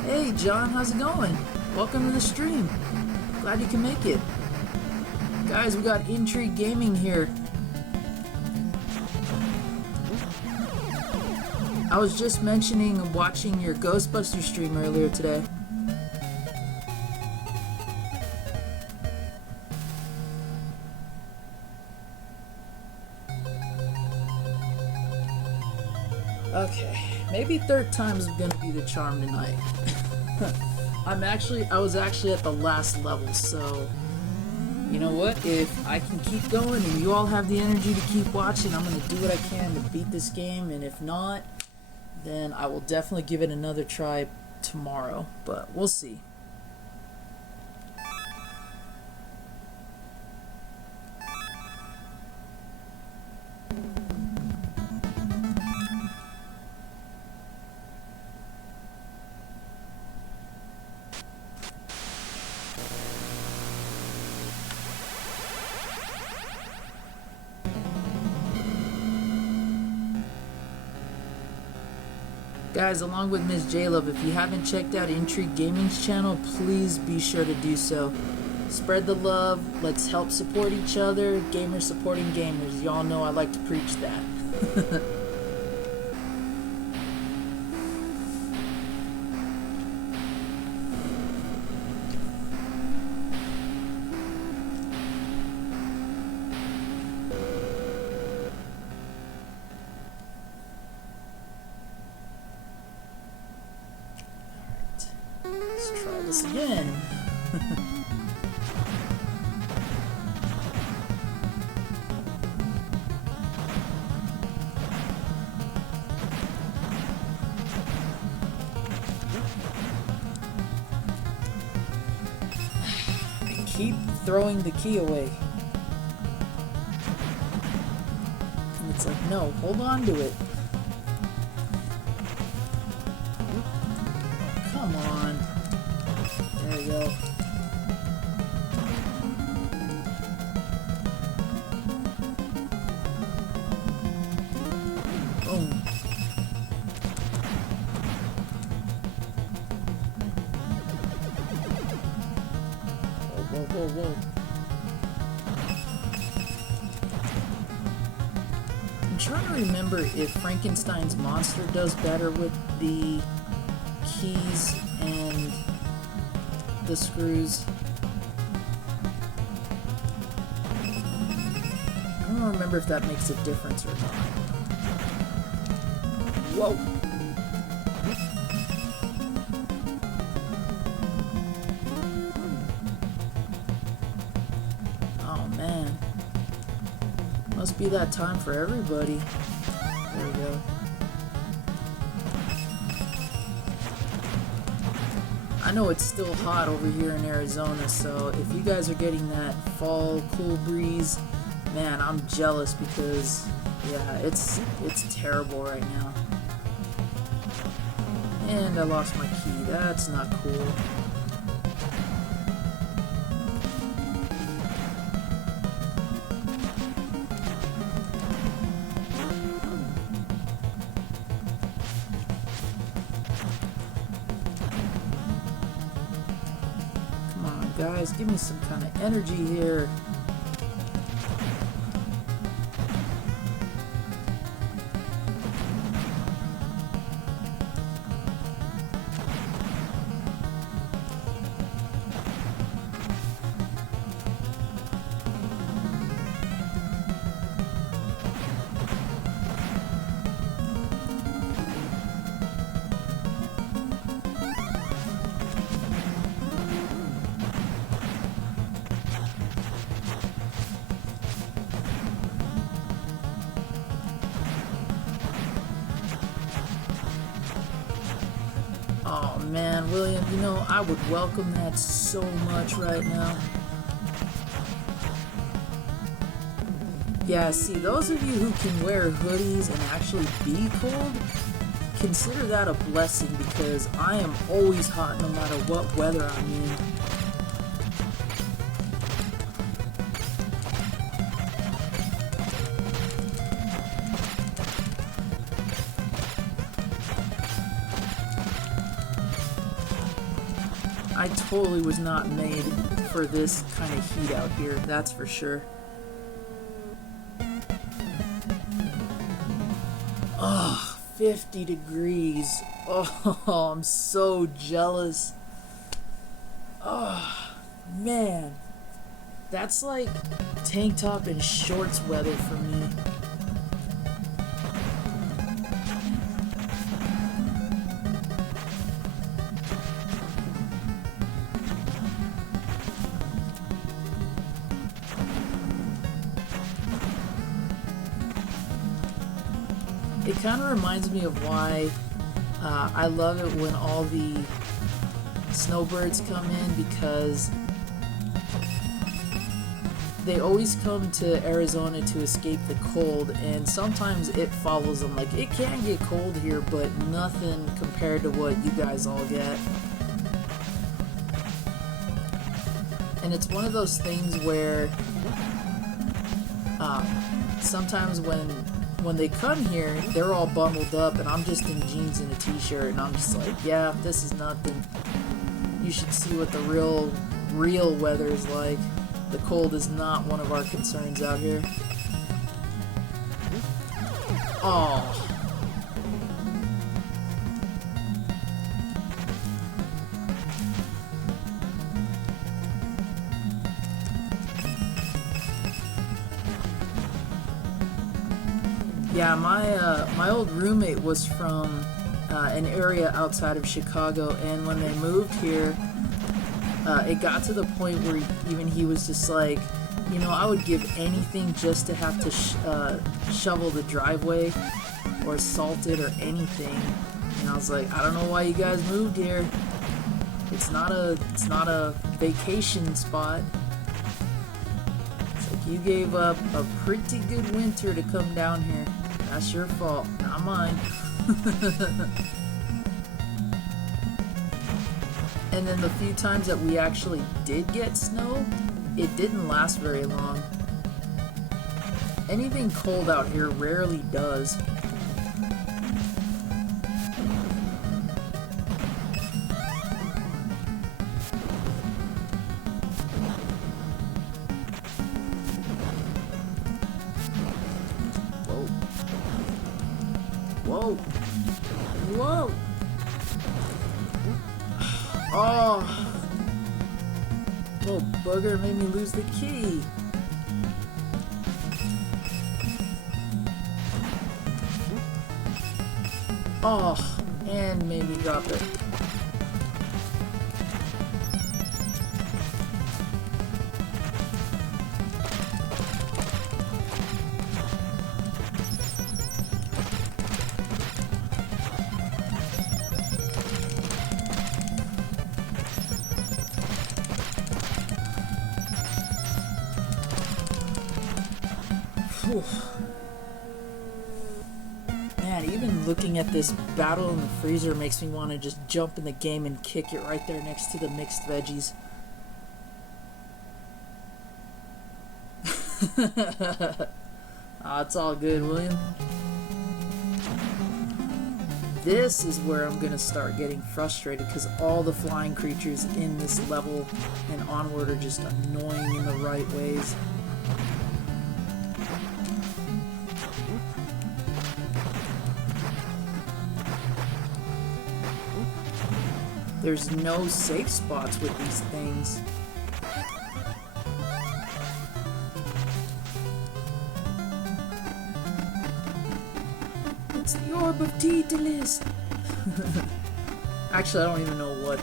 Hey John, how's it going? Welcome to the stream. Glad you can make it. Guys, we got Intrigue Gaming here. I was just mentioning watching your Ghostbuster stream earlier today. Okay, maybe third time's gonna be the charm tonight. I was actually at the last level, so you know what? If I can keep going and you all have the energy to keep watching, I'm gonna do what I can to beat this game, and if not, then I will definitely give it another try tomorrow, but we'll see. Guys, along with Ms. J-Love, if you haven't checked out Intrigue Gaming's channel, please be sure to do so. Spread the love, let's help support each other, gamers supporting gamers. Y'all know I like to preach that. Let's try this again. I keep throwing the key away. And it's like, no, hold on to it. Come on. There we go. Boom. Whoa, whoa, whoa, whoa. I'm trying to remember if Frankenstein's Monster does better with the keys and the screws. I don't remember if that makes a difference or not. Whoa! Oh man. Must be that time for everybody. There we go. I know it's still hot over here in Arizona, so if you guys are getting that fall cool breeze, man, I'm jealous because, yeah, it's terrible right now. And I lost my key. That's not cool. Guys, give me some kind of energy here. man, William, you know, I would welcome that so much right now. Yeah, see, those of you who can wear hoodies and actually be cold, consider that a blessing, because I am always hot no matter what weather I'm in. I totally was not made for this kind of heat out here, that's for sure. Oh, 50 degrees. Oh, I'm so jealous. Oh, man. That's like tank top and shorts weather for me. It kind of reminds me of why I love it when all the snowbirds come in, because they always come to Arizona to escape the cold, and sometimes it follows them. Like, it can get cold here, but nothing compared to what you guys all get. And it's one of those things where sometimes when they come here, they're all bundled up, and I'm just in jeans and a t-shirt, and I'm just like, yeah, this is nothing. You should see what the real weather is like. The cold is not one of our concerns out here. Oh. Yeah, my old roommate was from an area outside of Chicago, and when they moved here, it got to the point where even he was just like, you know, I would give anything just to have to shovel the driveway or salt it or anything. And I was like, I don't know why you guys moved here. It's not a vacation spot. It's like, you gave up a pretty good winter to come down here. That's your fault, not mine. And then the few times that we actually did get snow, it didn't last very long. Anything cold out here rarely does. Whoa. Whoa. Oh. Little bugger made me lose the key. Oh, and made me drop it. Man, even looking at this battle in the freezer makes me want to just jump in the game and kick it right there next to the mixed veggies. It's all good, William. This is where I'm gonna start getting frustrated, because all the flying creatures in this level and onward are just annoying in the right ways. There's no safe spots with these things. It's the Orb of Daedalus! Actually, I don't even know what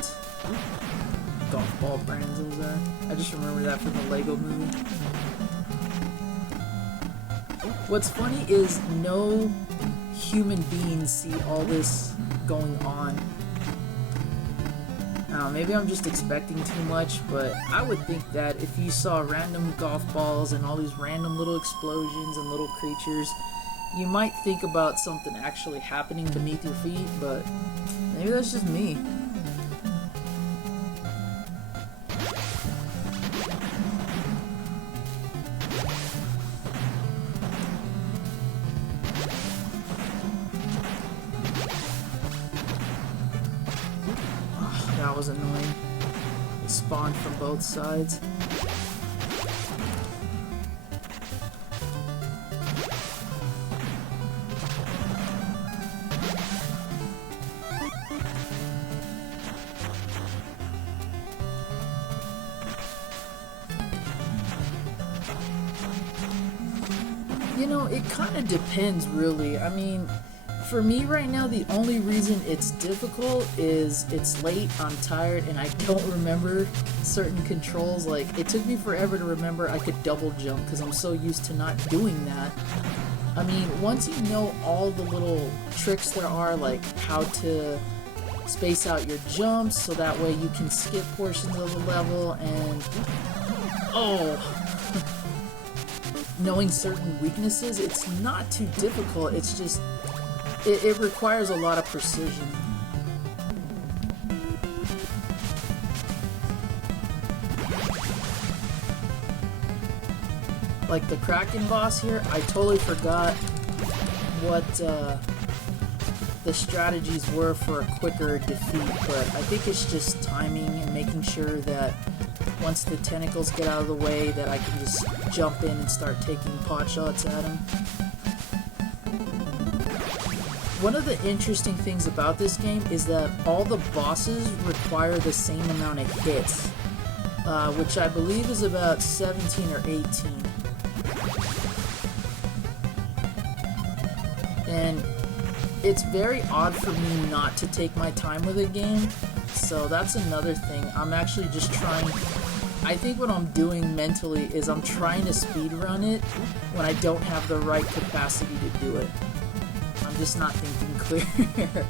golf ball brands those are. I just remember that from the Lego movie. What's funny is no human beings see all this going on. maybe I'm just expecting too much, but I would think that if you saw random golf balls and all these random little explosions and little creatures, you might think about something actually happening beneath your feet, but maybe that's just me. That was annoying. It spawned from both sides. You know, it kind of depends, really. I mean, for me right now, the only reason it's difficult is it's late, I'm tired, and I don't remember certain controls. Like, it took me forever to remember I could double jump because I'm so used to not doing that. I mean, once you know all the little tricks there are, like how to space out your jumps so that way you can skip portions of the level, and knowing certain weaknesses, it's not too difficult. It's just it requires a lot of precision. Like the Kraken boss here, I totally forgot what the strategies were for a quicker defeat, but I think it's just timing and making sure that once the tentacles get out of the way that I can just jump in and start taking pot shots at him. One of the interesting things about this game is that all the bosses require the same amount of hits, which I believe is about 17 or 18. And it's very odd for me not to take my time with a game, so that's another thing. I'm actually just trying... I think what I'm doing mentally is I'm trying to speedrun it when I don't have the right capacity to do it. I'm just not thinking clear.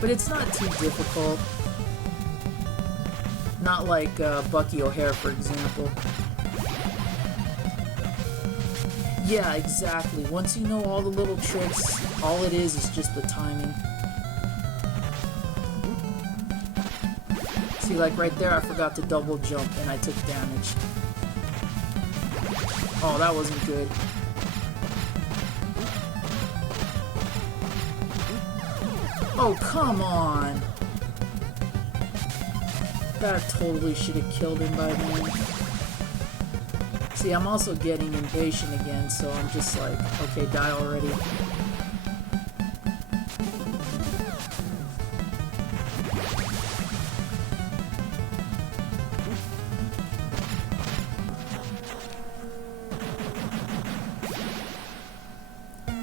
But it's not too difficult. Not like Bucky O'Hare, for example. Yeah, exactly. Once you know all the little tricks, all it is just the timing. See, like right there, I forgot to double jump and I took damage. Oh, that wasn't good. Oh, come on! That totally should have killed him by then. See, I'm also getting impatient again, so I'm just like, okay, die already.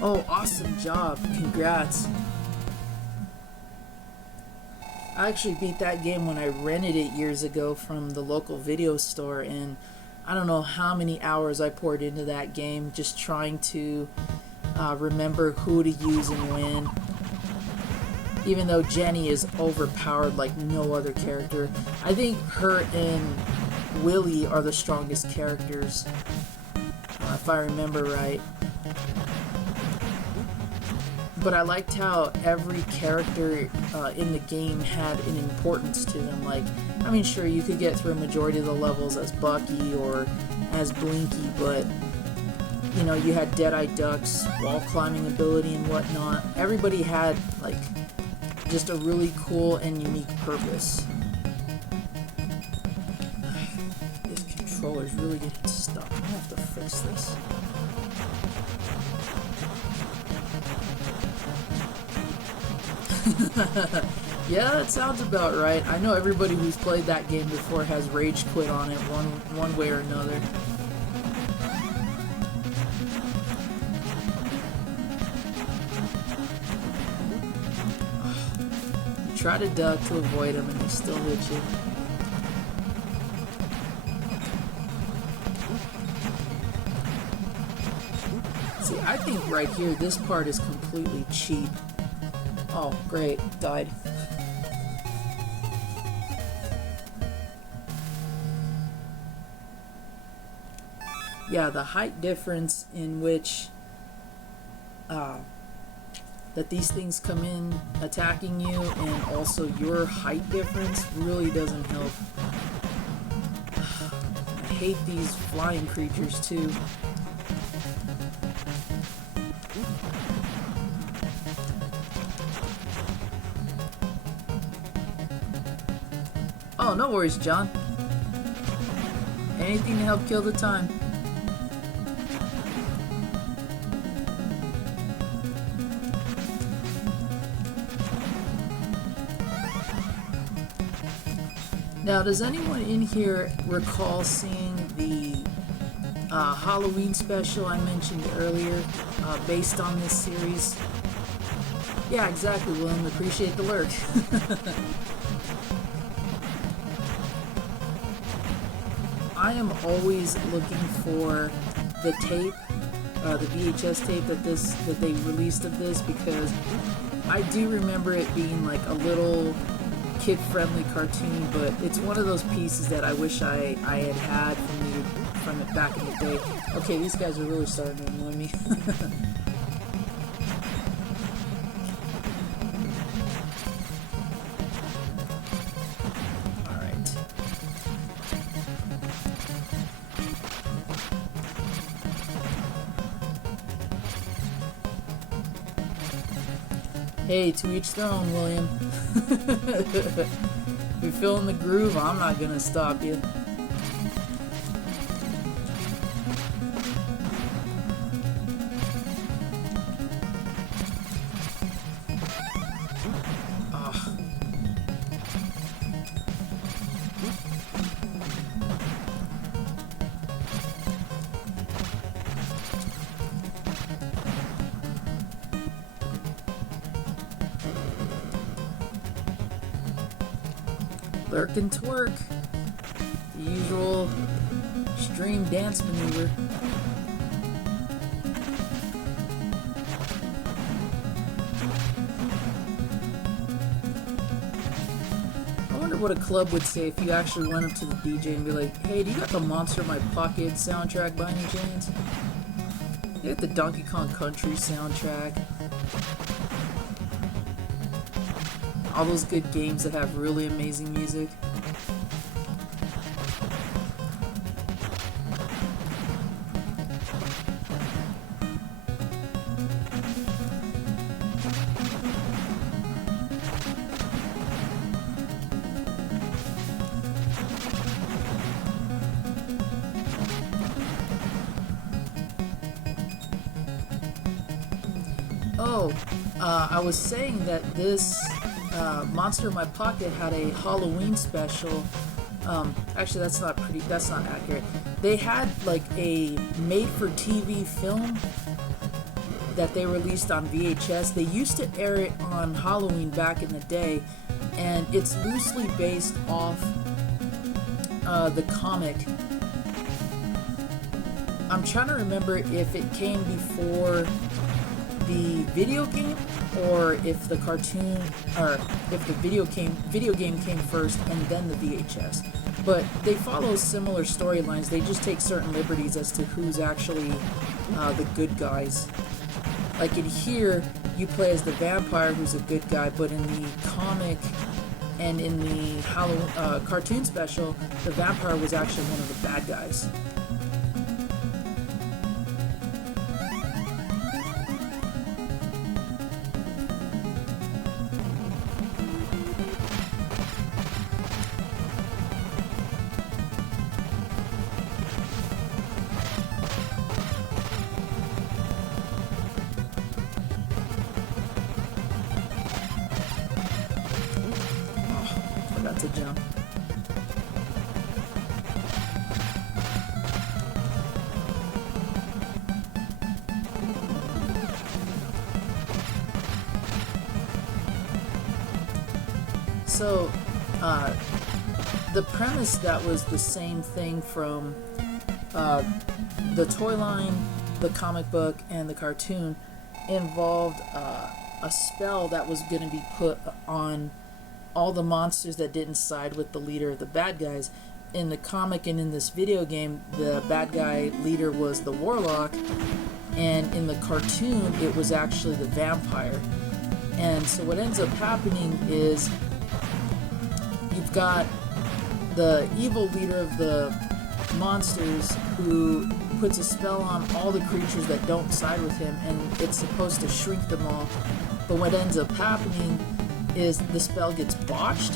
Oh, awesome job. Congrats. I actually beat that game when I rented it years ago from the local video store, and I don't know how many hours I poured into that game just trying to remember who to use and when. Even though Jenny is overpowered like no other character. I think her and Willy are the strongest characters, if I remember right. But I liked how every character in the game had an importance to them. Like, I mean, sure, you could get through a majority of the levels as Bucky or as Blinky, but, you know, you had Deadeye Duck's wall climbing ability and whatnot. Everybody had, like, just a really cool and unique purpose. This controller's really getting stuck. I'm gonna have to fix this. Yeah, that sounds about right. I know everybody who's played that game before has rage quit on it one way or another. You try to duck to avoid him and he still hits you. See, I think right here, this part is completely cheap. Oh, great. Died. Yeah, the height difference in which uh, that these things come in attacking you, and also your height difference really doesn't help. I hate these flying creatures too. Oh, no worries, John. Anything to help kill the time. Now, does anyone in here recall seeing the Halloween special I mentioned earlier, based on this series? Yeah, exactly, William. Appreciate the lurk. I am always looking for the tape, the VHS tape that they released of this, because I do remember it being like a little kid-friendly cartoon, but it's one of those pieces that I wish I had from it back in the day. Okay, these guys are really starting to annoy me. Hey, to each their own, William. If you're feeling the groove, I'm not gonna stop you. Lurk and twerk. The usual stream dance maneuver. I wonder what a club would say if you actually went up to the DJ and be like, hey, do you got the Monster in My Pocket soundtrack by any chance? You got the Donkey Kong Country soundtrack? All those good games that have really amazing music. Oh, I was saying that this Monster in My Pocket had a Halloween special. Actually, that's not accurate. They had like a made-for-TV film that they released on VHS. They used to air it on Halloween back in the day, and it's loosely based off the comic. I'm trying to remember if it came before the video game, or if the cartoon, or if the video game came first and then the VHS. But they follow similar storylines. They just take certain liberties as to who's actually the good guys. Like in here, you play as the vampire, who's a good guy, but in the comic and in the Halloween cartoon special, the vampire was actually one of the bad guys. To jump. So, the premise that was the same thing from the toy line, the comic book, and the cartoon involved a spell that was going to be put on all the monsters that didn't side with the leader of the bad guys, in the comic and in this video game, the bad guy leader was the warlock, and in the cartoon, it was actually the vampire. And so what ends up happening is you've got the evil leader of the monsters who puts a spell on all the creatures that don't side with him, and it's supposed to shrink them all. But what ends up happening is the spell gets botched,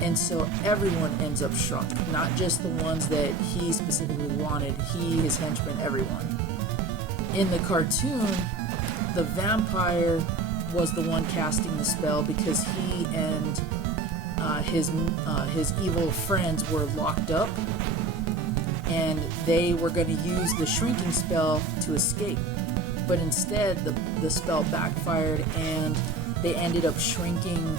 and so everyone ends up shrunk. Not just the ones that he specifically wanted, he, his henchmen, everyone. In the cartoon, the vampire was the one casting the spell because he and his evil friends were locked up, and they were going to use the shrinking spell to escape. But instead, the spell backfired, and they ended up shrinking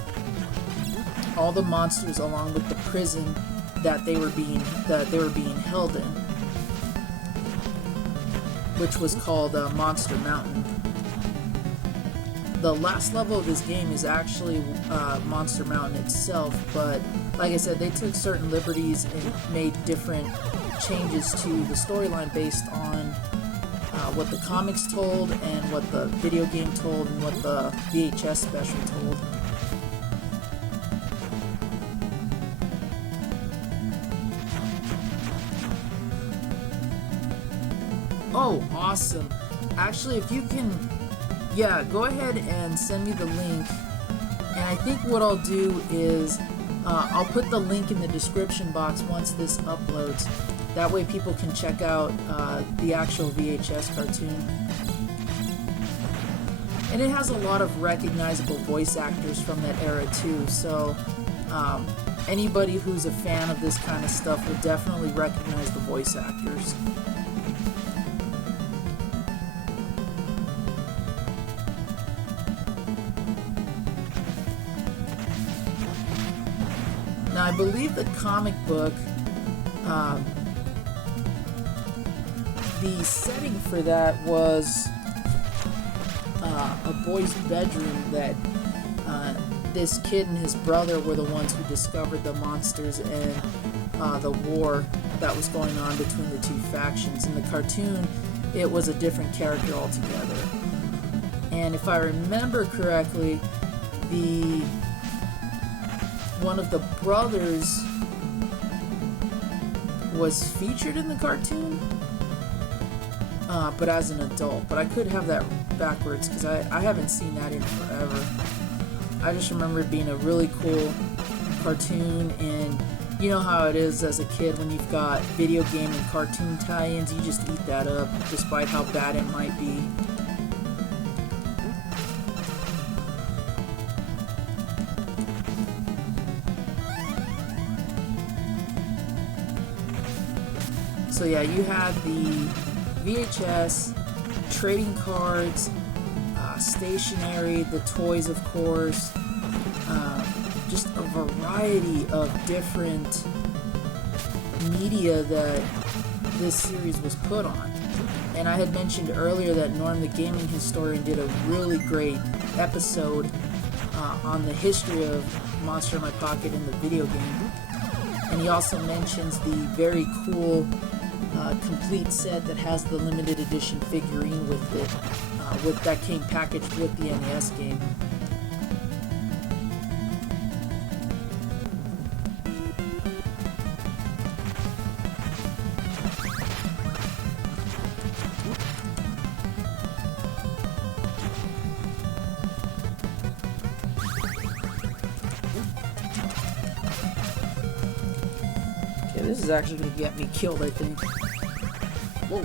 all the monsters along with the prison that they were being held in, which was called Monster Mountain. The last level of this game is actually Monster Mountain itself, but like I said, they took certain liberties and made different changes to the storyline based on what the comics told and what the video game told and what the VHS special told. Oh, awesome. Actually, if you can, yeah, go ahead and send me the link. And I think what I'll do is I'll put the link in the description box once this uploads. That way people can check out the actual VHS cartoon. And it has a lot of recognizable voice actors from that era too, so anybody who's a fan of this kind of stuff will definitely recognize the voice actors. Now I believe the comic book, the setting for that was a boy's bedroom that this kid and his brother were the ones who discovered the monsters and the war that was going on between the two factions. In the cartoon, it was a different character altogether. And if I remember correctly, one of the brothers was featured in the cartoon, but as an adult. But I could have that backwards because I haven't seen that in forever. I just remember it being a really cool cartoon, and you know how it is as a kid when you've got video game and cartoon tie-ins, you just eat that up despite how bad it might be. So yeah, you had the VHS, trading cards, stationery, the toys of course, just a variety of different media that this series was put on. And I had mentioned earlier that Norm the Gaming Historian did a really great episode on the history of Monster in My Pocket in the video game. And he also mentions the very cool complete set that has the limited edition figurine with it, that came packaged with the NES game. Okay, this is actually going to get me killed, I think. Whoa.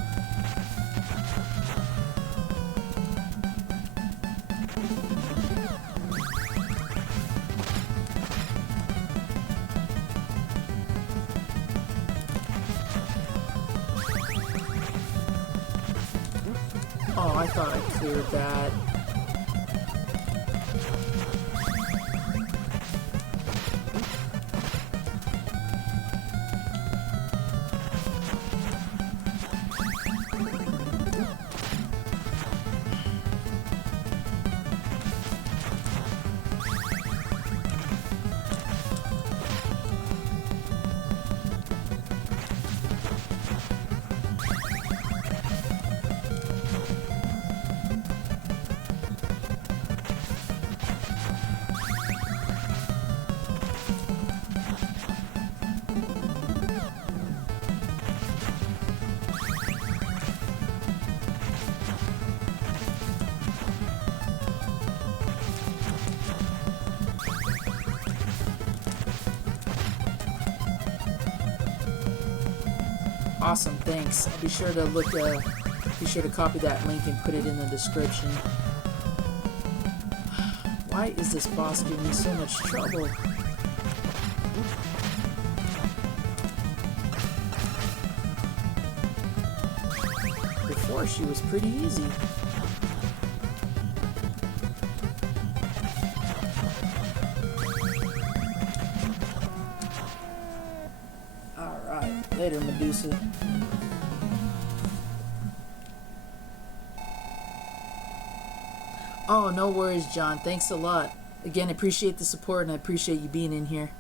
Oh, I thought I cleared that. Awesome, thanks. I'll be sure to be sure to copy that link and put it in the description. Why is this boss giving me so much trouble? Before, she was pretty easy. Alright, later, Medusa. Oh, no worries, John. Thanks a lot. Again, I appreciate the support and I appreciate you being in here.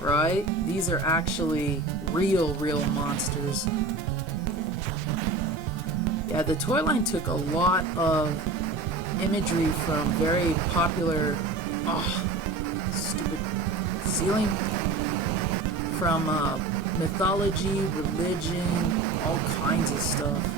Right? These are actually real monsters. Yeah, the toy line took a lot of imagery from very popular... Oh, stupid ceiling. From mythology, religion, all kinds of stuff.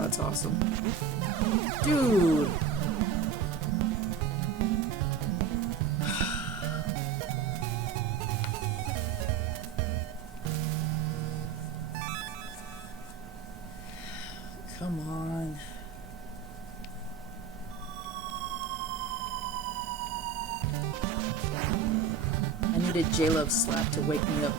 That's awesome. Dude! Come on. I need a J-Love slap to wake me up.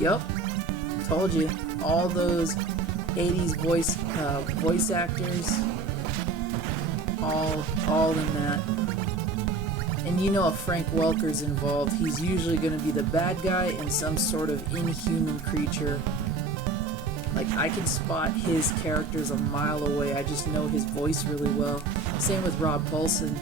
Yep, told you. All those 80s voice actors, all in that. And you know if Frank Welker's involved, he's usually going to be the bad guy and some sort of inhuman creature. Like, I can spot his characters a mile away. I just know his voice really well. Same with Rob Paulson.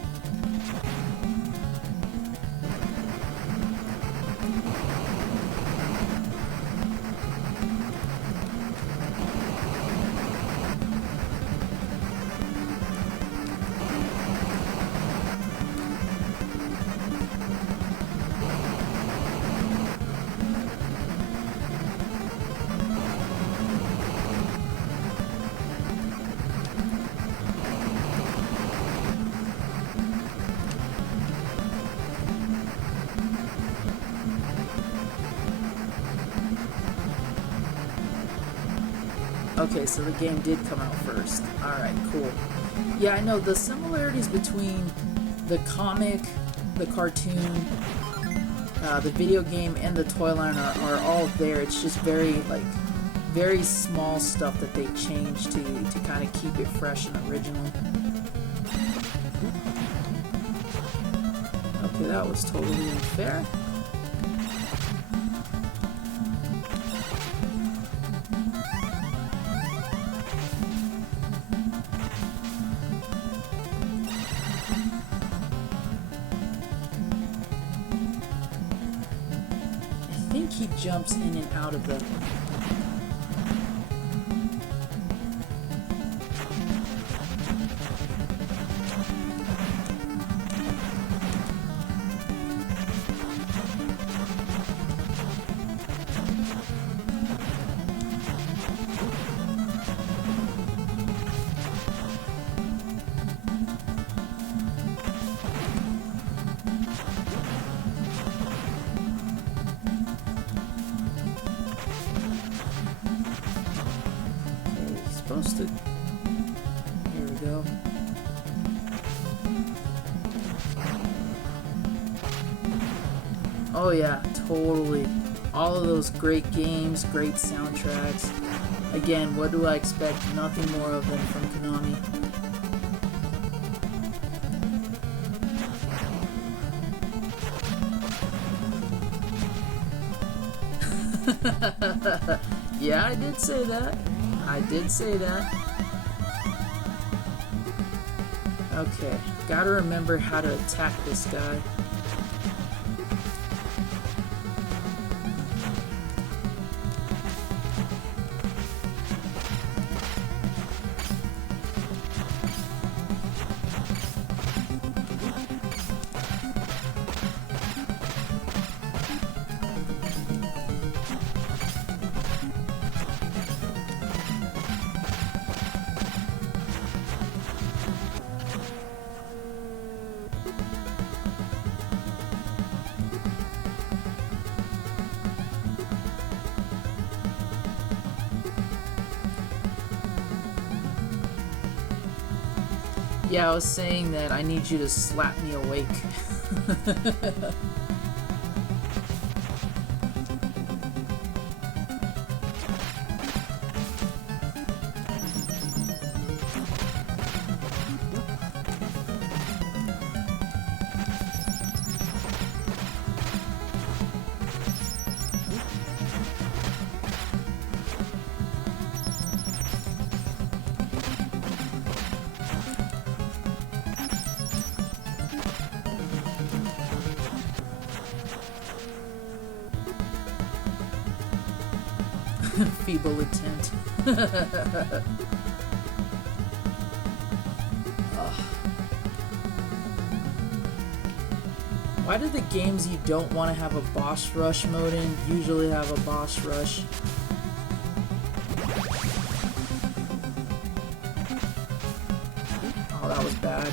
Okay, so the game did come out first. Alright, cool. Yeah, I know the similarities between the comic, the cartoon, the video game, and the toy line are all there. It's just very small stuff that they changed to kind of keep it fresh and original. Okay, that was totally unfair. I think he jumps in and out of the... supposed to... Here we go. Oh yeah, totally. All of those great games, great soundtracks. Again, what do I expect? Nothing more of them from KONAMI. Yeah, I did say that. I did say that. Okay, gotta remember how to attack this guy. Yeah, I was saying that I need you to slap me awake. Feeble attempt. Why do the games you don't want to have a boss rush mode in usually have a boss rush? Oh, that was bad.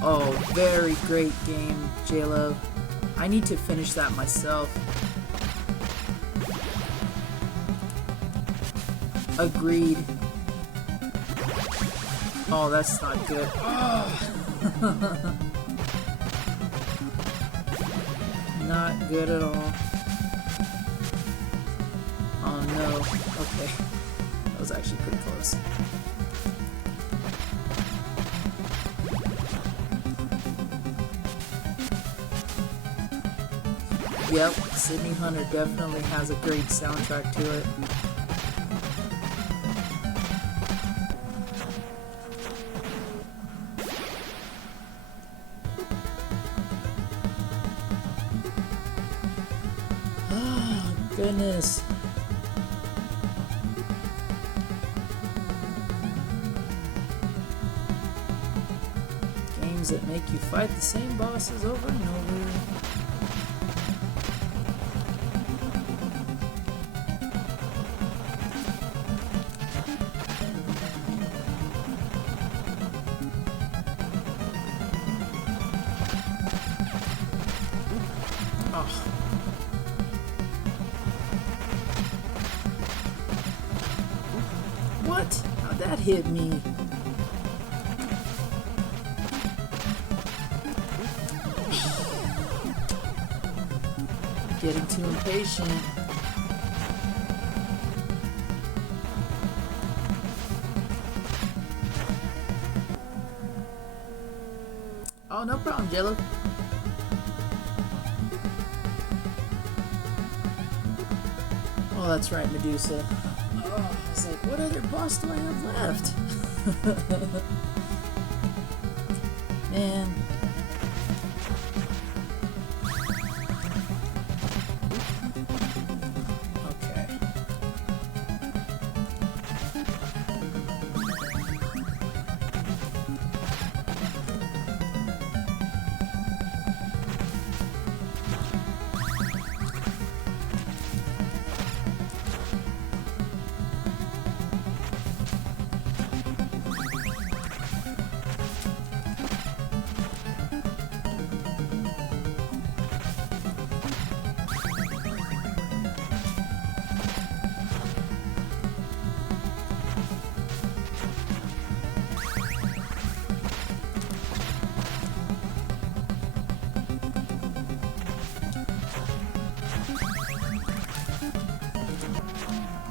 Oh, very great game, J-Love. I need to finish that myself. Agreed. Oh, that's not good. Oh. Not good at all. Oh no. Okay. That was actually pretty close. Yep, Sydney Hunter definitely has a great soundtrack to it. Oh, goodness. Games that make you fight the same bosses over and over. What? How'd that hit me? Getting too impatient. Oh, no problem, Jello. Oh, that's right, Medusa. Oh, I was like, what other boss do I have left? Man. Okay.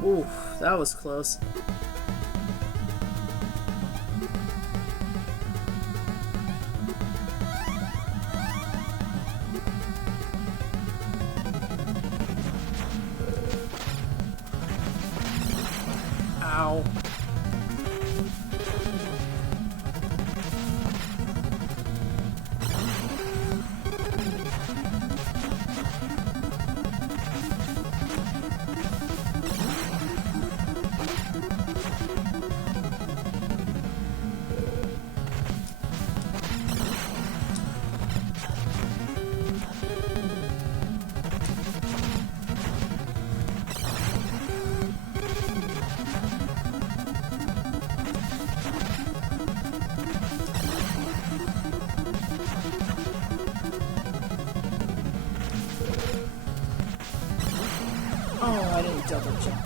Ooh, that was close. Ow. Oh, I didn't double jump.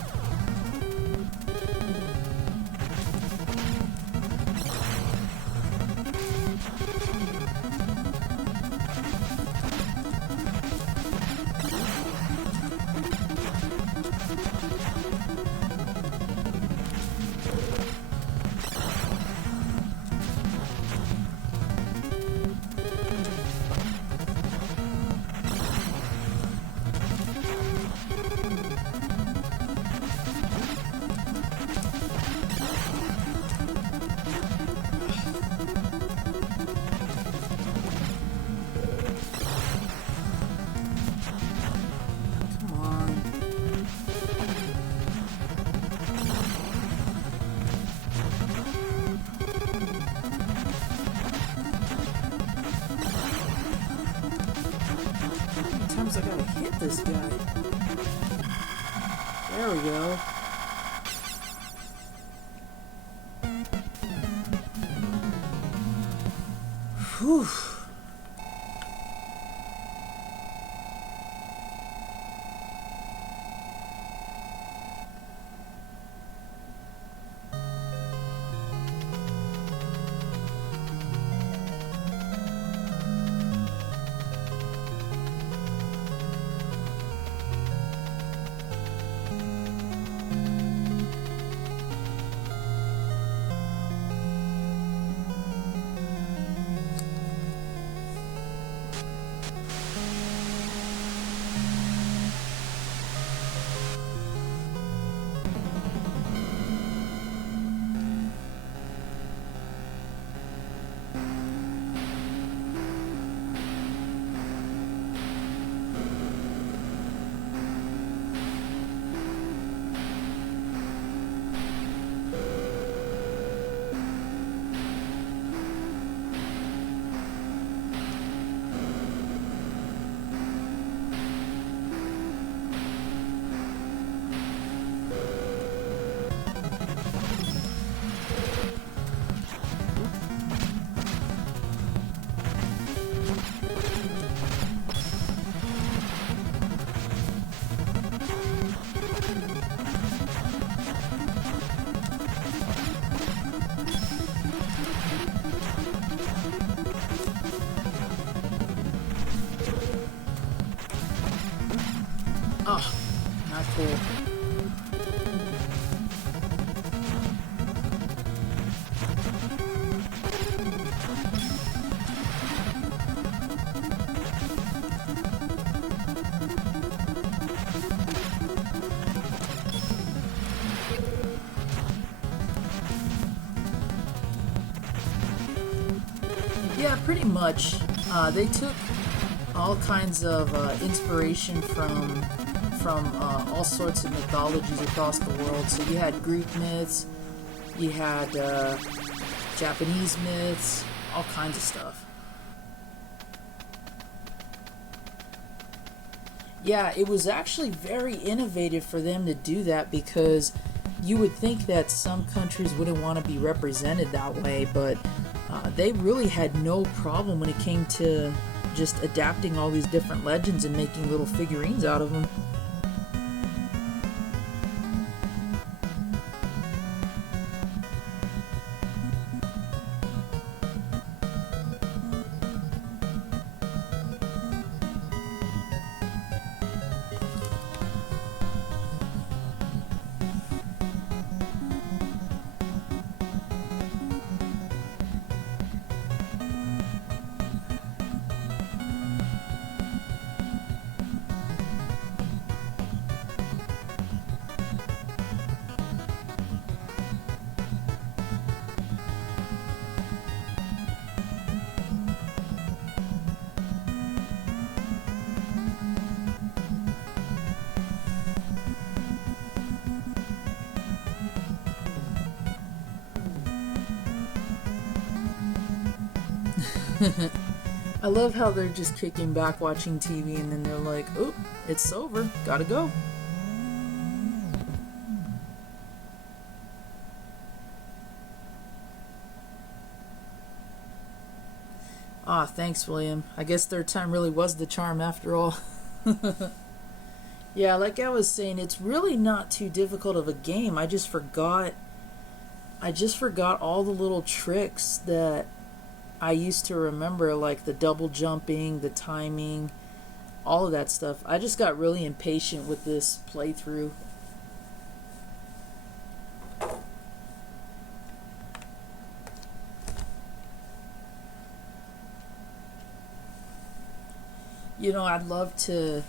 Times I gotta hit this guy. There we go. Whew. Oh, not cool. Yeah, pretty much. They took all kinds of inspiration from all sorts of mythologies across the world. So you had Greek myths, you had Japanese myths, all kinds of stuff. Yeah, it was actually very innovative for them to do that, because you would think that some countries wouldn't want to be represented that way, but they really had no problem when it came to just adapting all these different legends and making little figurines out of them. I love how they're just kicking back watching TV and then they're like, "Oop, it's over. Gotta go." Ah, thanks, William. I guess third time really was the charm after all. Yeah, like I was saying, it's really not too difficult of a game. I just forgot all the little tricks that I used to remember, like the double jumping, the timing, all of that stuff. I just got really impatient with this playthrough. You know, I'd love to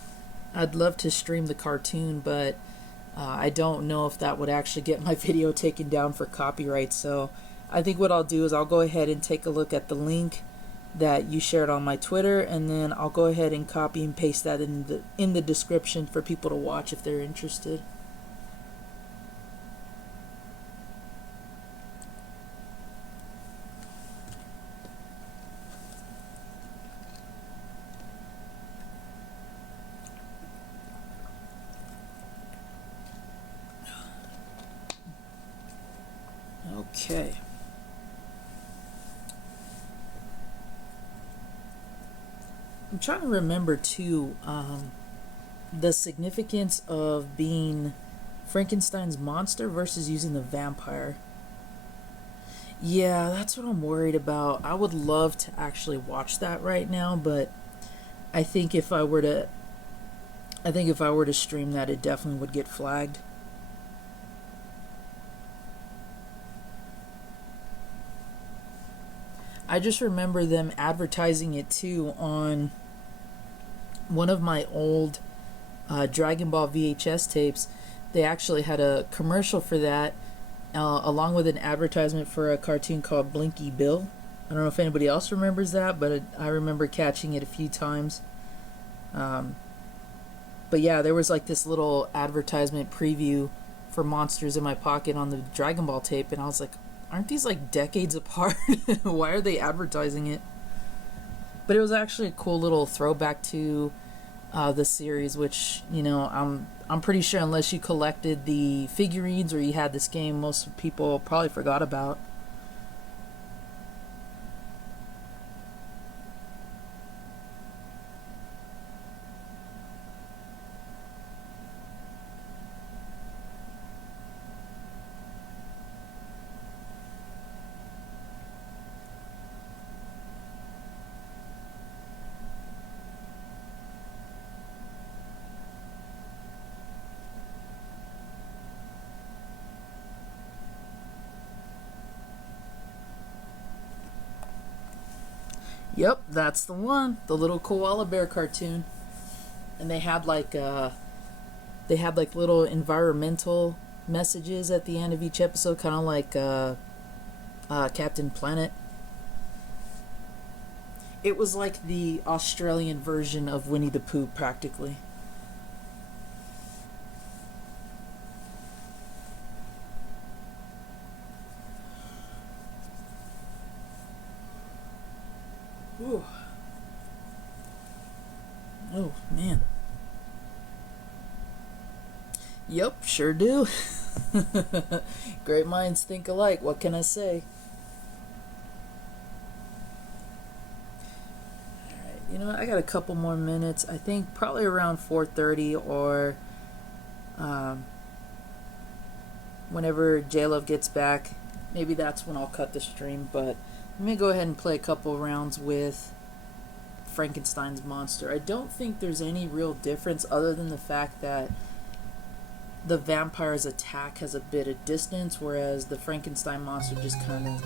stream the cartoon, but I don't know if that would actually get my video taken down for copyright. So I think what I'll do is I'll go ahead and take a look at the link that you shared on my Twitter, and then I'll go ahead and copy and paste that in the description for people to watch if they're interested. Okay. I'm trying to remember too the significance of being Frankenstein's monster versus using the vampire. Yeah, that's what I'm worried about. I would love to actually watch that right now, but I think if I were to stream that, it definitely would get flagged. I just remember them advertising it too on one of my old Dragon Ball VHS tapes. They actually had a commercial for that, along with an advertisement for a cartoon called Blinky Bill. I don't know if anybody else remembers that, but I remember catching it a few times. But yeah, there was like this little advertisement preview for Monsters in My Pocket on the Dragon Ball tape, and I was like, aren't these like decades apart? Why are they advertising it? But it was actually a cool little throwback to the series, which, you know, I'm pretty sure unless you collected the figurines or you had this game, most people probably forgot about. Yep, that's the one. The little koala bear cartoon. And they had like little environmental messages at the end of each episode, kind of like Captain Planet. It was like the Australian version of Winnie the Pooh, practically. Ooh. Oh, man. Yep, sure do. Great minds think alike. What can I say? Alright, you know what? I got a couple more minutes. I think probably around 4:30 or whenever J-Love gets back. Maybe that's when I'll cut the stream, but let me go ahead and play a couple rounds with Frankenstein's Monster. I don't think there's any real difference other than the fact that the vampire's attack has a bit of distance, whereas the Frankenstein Monster just kind of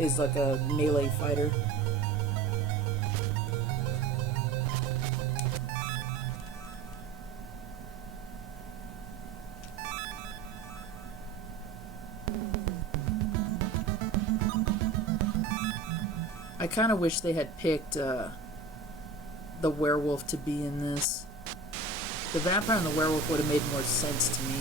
is like a melee fighter. I kind of wish they had picked the werewolf to be in this. The vampire and the werewolf would have made more sense to me.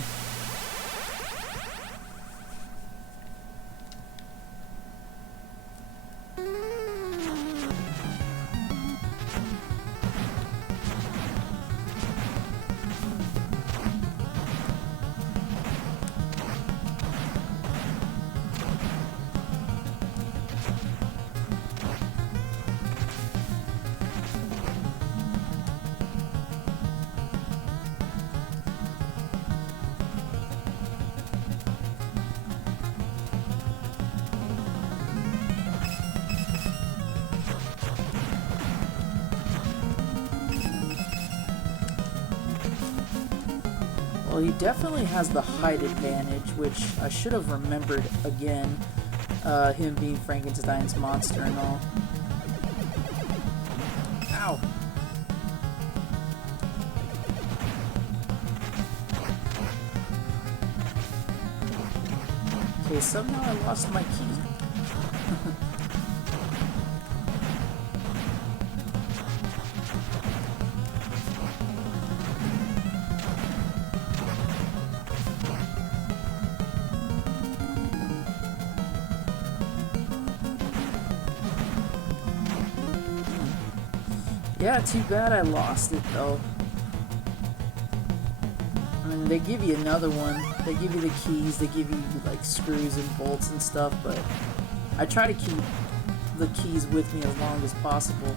Well, he definitely has the height advantage, which I should have remembered again, him being Frankenstein's monster and all. Ow! Okay, somehow I lost my key. Yeah, too bad I lost it though. I mean, they give you another one. They give you the keys, they give you like screws and bolts and stuff, but I try to keep the keys with me as long as possible.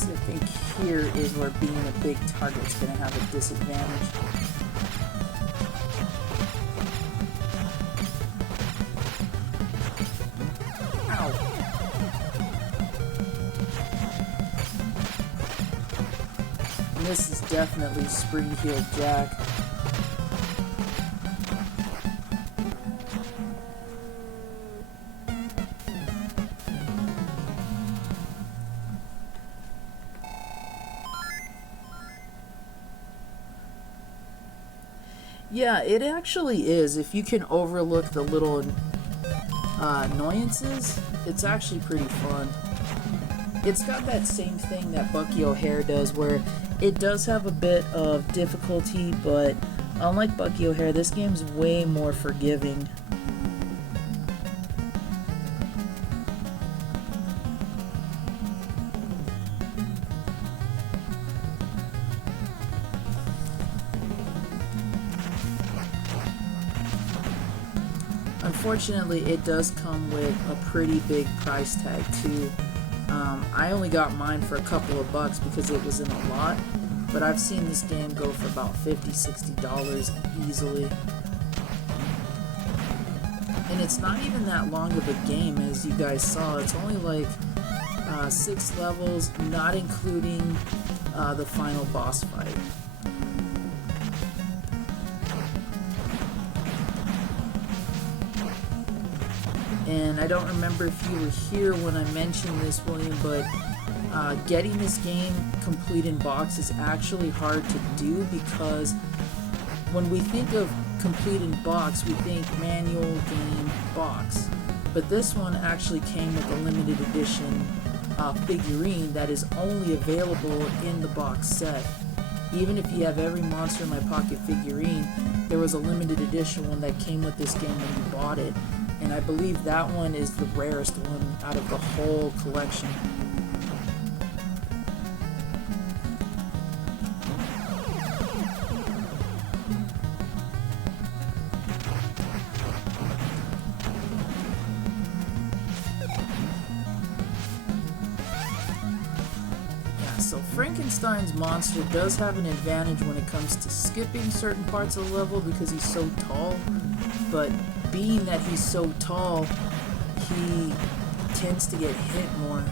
I think here is where being a big target is going to have a disadvantage. Ow! And this is definitely Spring-Heeled Jack. Yeah, it actually is. If you can overlook the little annoyances, it's actually pretty fun. It's got that same thing that Bucky O'Hare does, where it does have a bit of difficulty, but unlike Bucky O'Hare, this game's way more forgiving. Unfortunately, it does come with a pretty big price tag too. I only got mine for a couple of bucks because it was in a lot, but I've seen this game go for about $50–$60 easily. And it's not even that long of a game, as you guys saw. It's only like 6 levels, not including the final boss fight. And I don't remember if you were here when I mentioned this, William, but getting this game complete in box is actually hard to do, because when we think of complete in box, we think manual game box. But this one actually came with a limited edition figurine that is only available in the box set. Even if you have every Monster in My Pocket figurine, there was a limited edition one that came with this game when you bought it. And I believe that one is the rarest one out of the whole collection. Yeah, so Frankenstein's Monster does have an advantage when it comes to skipping certain parts of the level because he's so tall, but being that he's so tall, he tends to get hit more.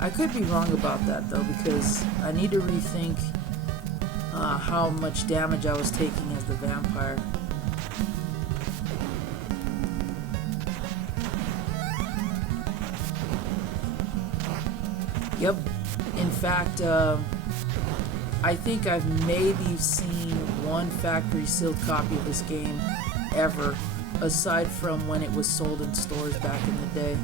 I could be wrong about that though, because I need to rethink how much damage I was taking as the vampire. Yep. In fact, I think I've maybe seen one factory sealed copy of this game ever, aside from when it was sold in stores back in the day.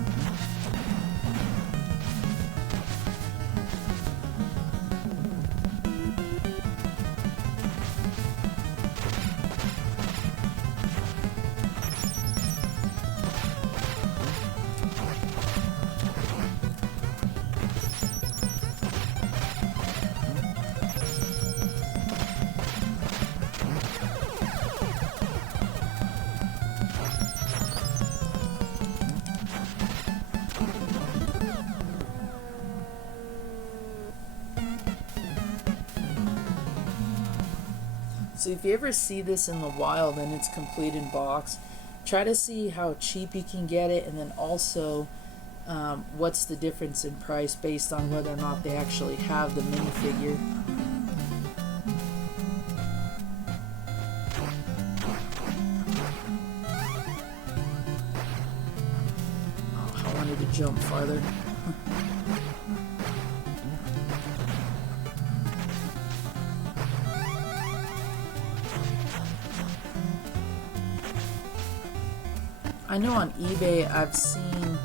So if you ever see this in the wild and it's complete in box, try to see how cheap you can get it, and then also what's the difference in price based on whether or not they actually have the minifigure. Oh, I wanted to jump farther. I know on eBay I've seen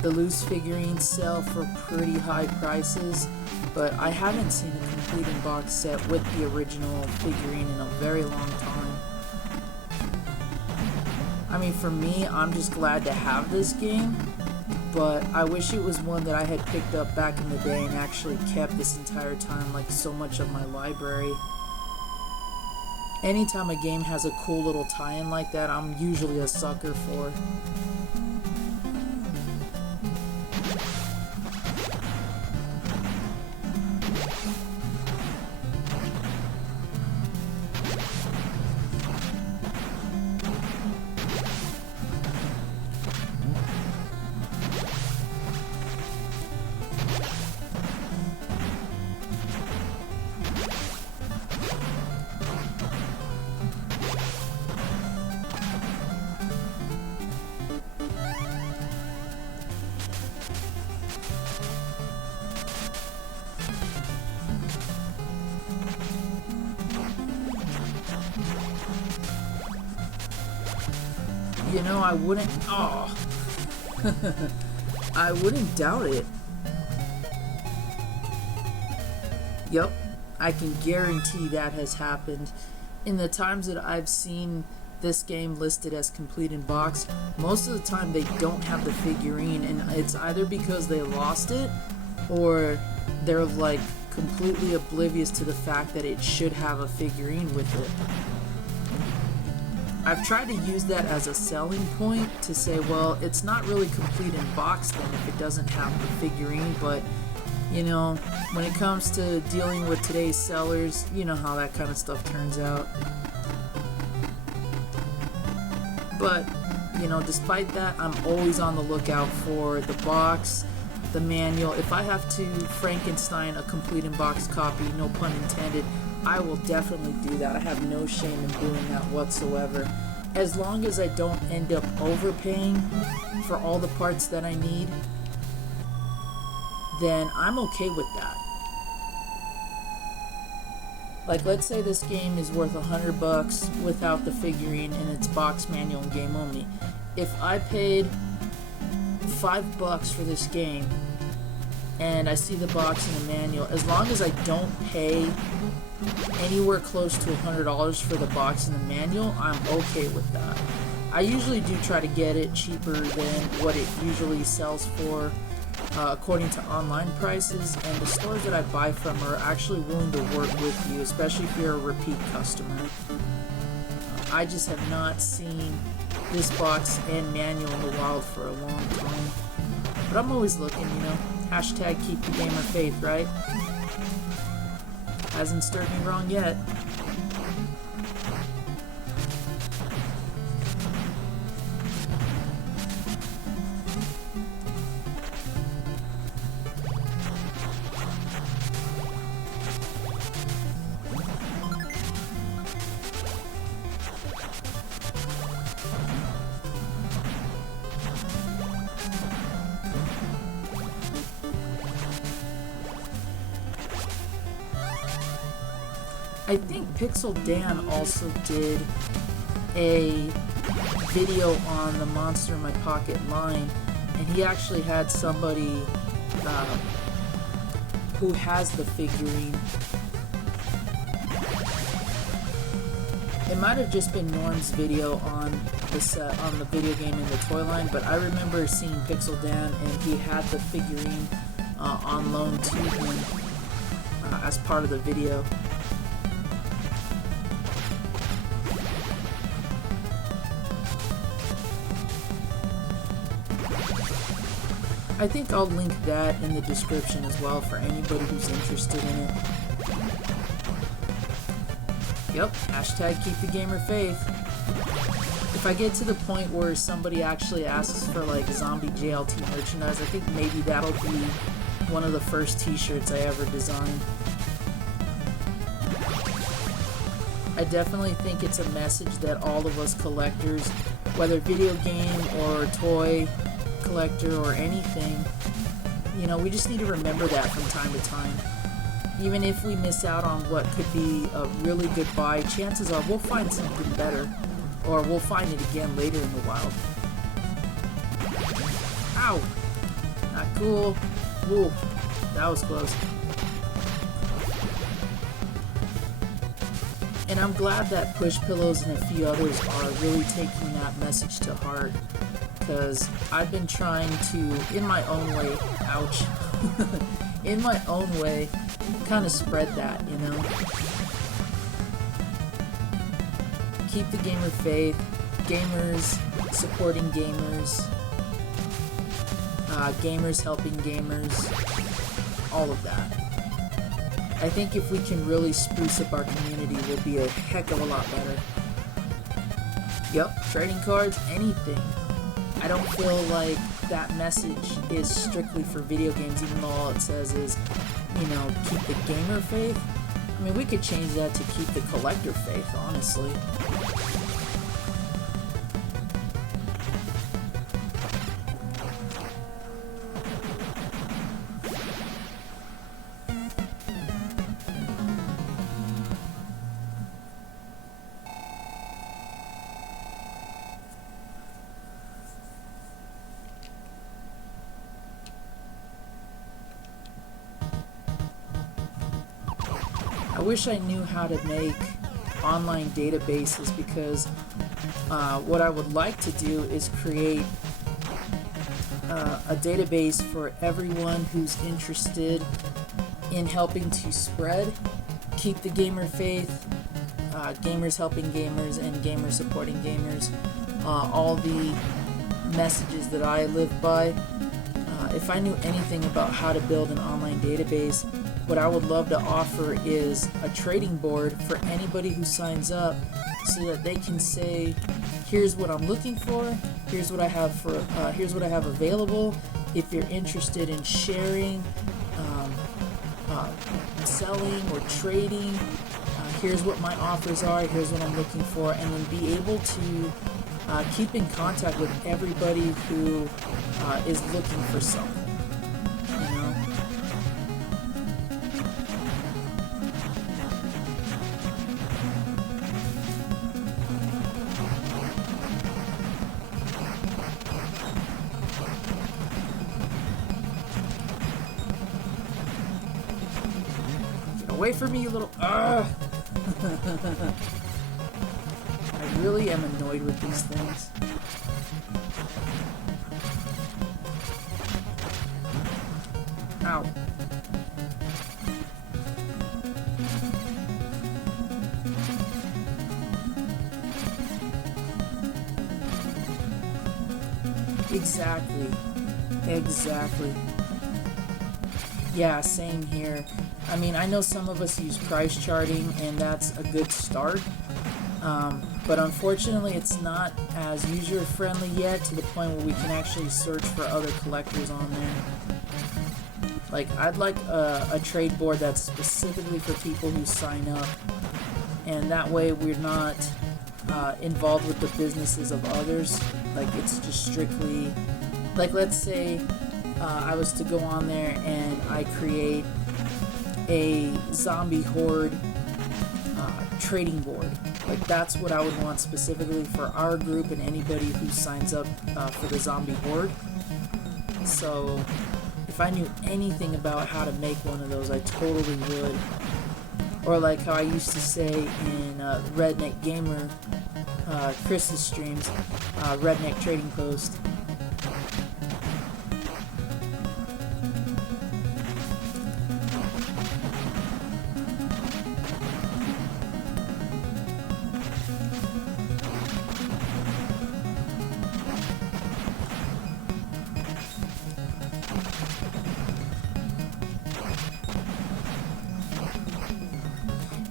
the loose figurines sell for pretty high prices, but I haven't seen a complete in box set with the original figurine in a very long time. I mean, for me, I'm just glad to have this game, but I wish it was one that I had picked up back in the day and actually kept this entire time, like so much of my library. Anytime a game has a cool little tie-in like that, I'm usually a sucker for. You know, I wouldn't... Oh. I wouldn't doubt it. Yep. I can guarantee that has happened. In the times that I've seen this game listed as complete in box, most of the time they don't have the figurine, and it's either because they lost it or they're like completely oblivious to the fact that it should have a figurine with it. I've tried to use that as a selling point to say, well, it's not really complete in box then if it doesn't have the figurine, but you know, when it comes to dealing with today's sellers, you know how that kind of stuff turns out. But, you know, despite that, I'm always on the lookout for the box, the manual. If I have to Frankenstein a complete in box copy, no pun intended, I will definitely do that. I have no shame in doing that whatsoever. As long as I don't end up overpaying for all the parts that I need, then I'm okay with that. Like, let's say this game is worth $100 without the figurine and it's box, manual, and game only. If I paid $5 for this game and I see the box and the manual, as long as I don't pay anywhere close to $100 for the box and the manual, I'm okay with that. I usually do try to get it cheaper than what it usually sells for according to online prices, and the stores that I buy from are actually willing to work with you, especially if you're a repeat customer. I just have not seen this box and manual in the wild for a long time, but I'm always looking, you know. Hashtag keep the gamer faith, right? Hasn't stirred me wrong yet. I think Pixel Dan also did a video on the Monster in My Pocket line, and he actually had somebody who has the figurine. It might have just been Norm's video on the video game in the toy line, but I remember seeing Pixel Dan and he had the figurine on loan to him as part of the video. I think I'll link that in the description as well for anybody who's interested in it. Yep, hashtag keep the gamer faith. If I get to the point where somebody actually asks for like zombie JLT merchandise, I think maybe that'll be one of the first t-shirts I ever designed. I definitely think it's a message that all of us collectors, whether video game or toy collector or anything, you know, we just need to remember that from time to time. Even if we miss out on what could be a really good buy, chances are we'll find something better, or we'll find it again later in the wild. Ow! Not cool. Whoa, that was close. And I'm glad that Push Pillows and a few others are really taking that message to heart, because I've been trying to, in my own way, ouch, in my own way, kind of spread that, you know? Keep the gamer faith, gamers supporting gamers, gamers helping gamers, all of that. I think if we can really spruce up our community, we'll be a heck of a lot better. Yep, trading cards, anything. I don't feel like that message is strictly for video games, even though all it says is, you know, keep the gamer faith. I mean, we could change that to keep the collector faith, honestly. I wish I knew how to make online databases, because what I would like to do is create a database for everyone who's interested in helping to spread, keep the gamer faith, gamers helping gamers, and gamers supporting gamers, all the messages that I live by. If I knew anything about how to build an online database, what I would love to offer is a trading board for anybody who signs up, so that they can say, here's what I'm looking for, here's what I have here's what I have available. If you're interested in sharing, selling, or trading, here's what my offers are, here's what I'm looking for, and then be able to keep in contact with everybody who is looking for something. You know? Get away from me, you little... I really am annoyed with these things. Ow. Exactly. Exactly. Yeah, same here. I mean, I know some of us use price charting, and that's a good start. But unfortunately, it's not as user-friendly yet, to the point where we can actually search for other collectors on there. Like, I'd like a trade board that's specifically for people who sign up, and that way we're not involved with the businesses of others. Like, it's just strictly, like, let's say I was to go on there and I create a zombie horde trading board. Like, that's what I would want specifically for our group and anybody who signs up for the zombie horde. So if I knew anything about how to make one of those, I totally would. Or like how I used to say in Redneck Gamer, Chris's streams, Redneck Trading Post.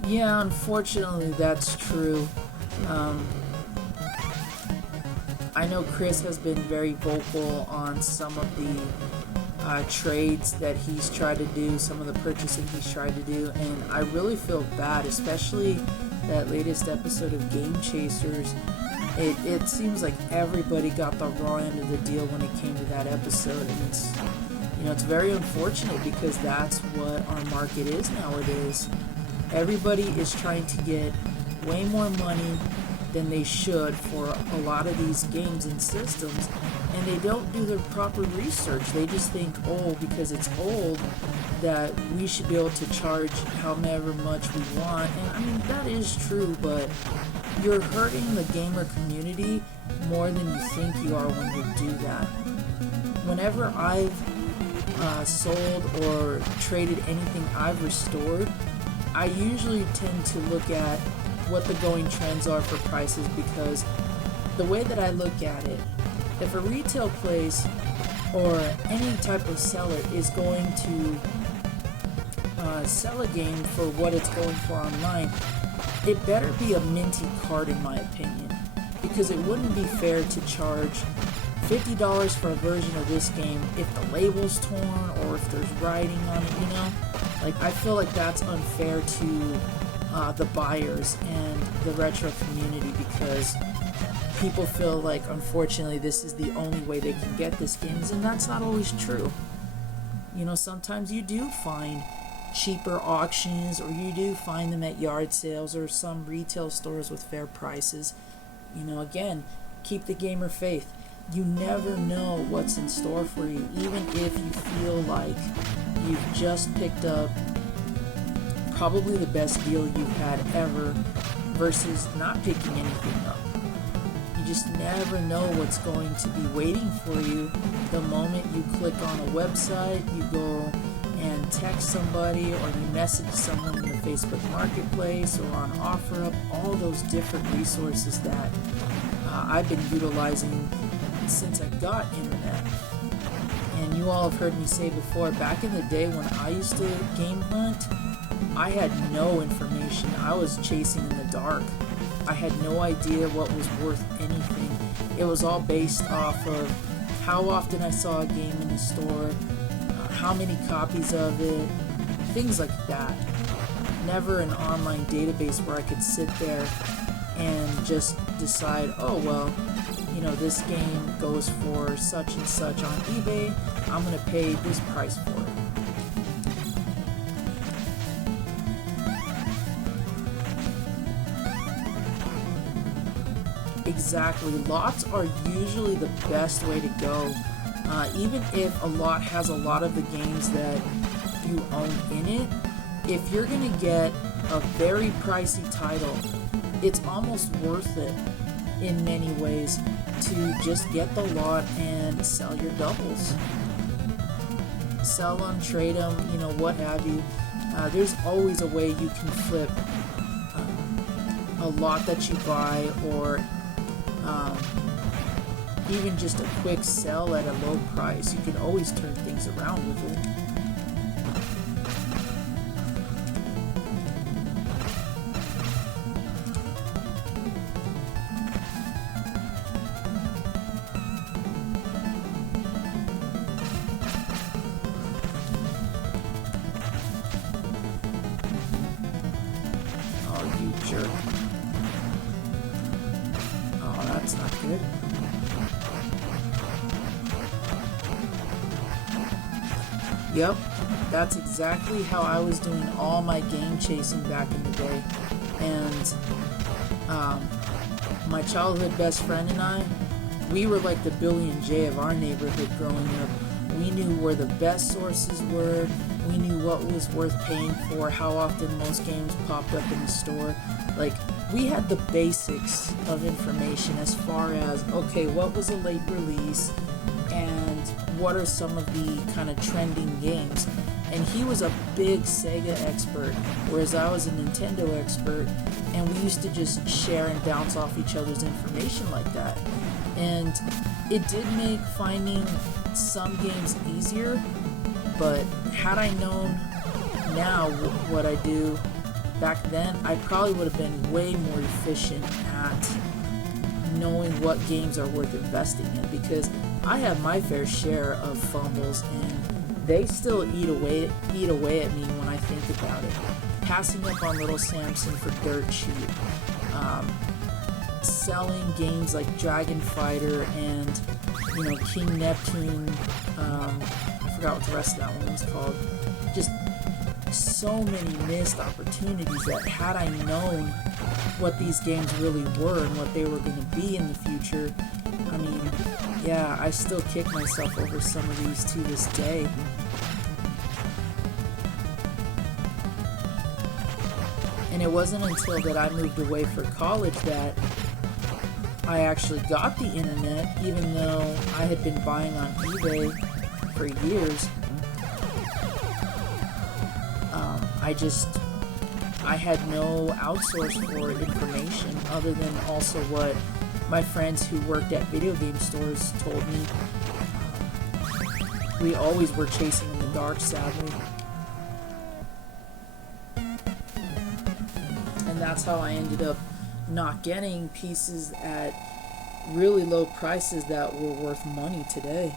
Yeah, unfortunately, that's true. Um, I know Chris has been very vocal on some of the trades that he's tried to do, some of the purchasing he's tried to do, and I really feel bad, especially that latest episode of Game Chasers. It seems like everybody got the raw end of the deal when it came to that episode, and it's very unfortunate because that's what our market is nowadays. Everybody is trying to get way more money than they should for a lot of these games and systems, and they don't do the proper research. They just think, because it's old, that we should be able to charge however much we want. And I mean, that is true, but you're hurting the gamer community more than you think you are when you do that. Whenever I've sold or traded anything I've restored, I usually tend to look at what the going trends are for prices, because the way that I look at it, if a retail place or any type of seller is going to sell a game for what it's going for online, it better be a minty card in my opinion, because it wouldn't be fair to charge $50 for a version of this game if the label's torn or if there's writing on it, Like, I feel like that's unfair to the buyers and the retro community, because people feel like, unfortunately, this is the only way they can get this game, and that's not always true. Sometimes you do find cheaper auctions, or you do find them at yard sales or some retail stores with fair prices. Again, keep the gamer faith. You never know what's in store for you, even if you feel like you've just picked up probably the best deal you've had ever versus not picking anything up. You just never know what's going to be waiting for you the moment you click on a website, you go and text somebody, or you message someone in the Facebook Marketplace or on OfferUp, all those different resources that I've been utilizing since I got internet. And you all have heard me say before, back in the day when I used to game hunt, I had no information. I was chasing in the dark. I had no idea what was worth anything. It was all based off of how often I saw a game in the store, how many copies of it, things like that. Never an online database where I could sit there and just decide, this game goes for such and such on eBay, I'm going to pay this price for it. Exactly. Lots are usually the best way to go. Even if a lot has a lot of the games that you own in it, if you're going to get a very pricey title, it's almost worth it in many ways to just get the lot and sell your doubles. Sell them, trade them, what have you. There's always a way you can flip a lot that you buy, or even just a quick sell at a low price. You can always turn things around with it. Oh, you jerk. Oh, that's not good. Yep, that's exactly how I was doing all my game chasing back in the day. And my childhood best friend and I, we were like the Billy and Jay of our neighborhood growing up. We knew where the best sources were. We knew what was worth paying for, how often most games popped up in the store. Like, we had the basics of information as far as, okay, what was a late release, and what are some of the kind of trending games. And he was a big Sega expert, whereas I was a Nintendo expert, and we used to just share and bounce off each other's information like that. And it did make finding some games easier, but had I known now what I do, back then, I probably would have been way more efficient at knowing what games are worth investing in, because I have my fair share of fumbles and they still eat away at me when I think about it. Passing up on Little Samson for dirt cheap, selling games like Dragon Fighter and King Neptune, I forgot what the rest of that one was called. Just so many missed opportunities that had I known what these games really were and what they were going to be in the future, I mean, yeah, I still kick myself over some of these to this day. And it wasn't until that I moved away for college that I actually got the internet, even though I had been buying on eBay for years. I had no outsource for information other than also what my friends who worked at video game stores told me. We always were chasing in the dark, sadly. And that's how I ended up not getting pieces at really low prices that were worth money today.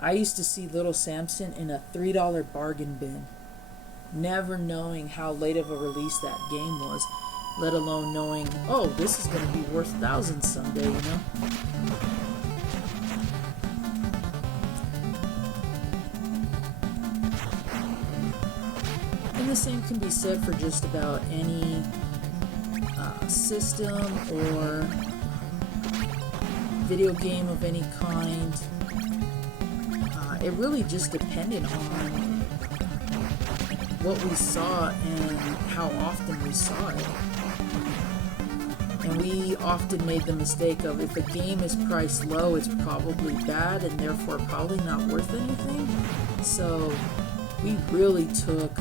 I used to see Little Samson in a $3 bargain bin, never knowing how late of a release that game was, let alone knowing, oh, this is going to be worth thousands someday, And the same can be said for just about any system or video game of any kind. It really just depended on what we saw and how often we saw it. And we often made the mistake of, if a game is priced low, it's probably bad and therefore probably not worth anything. So we really took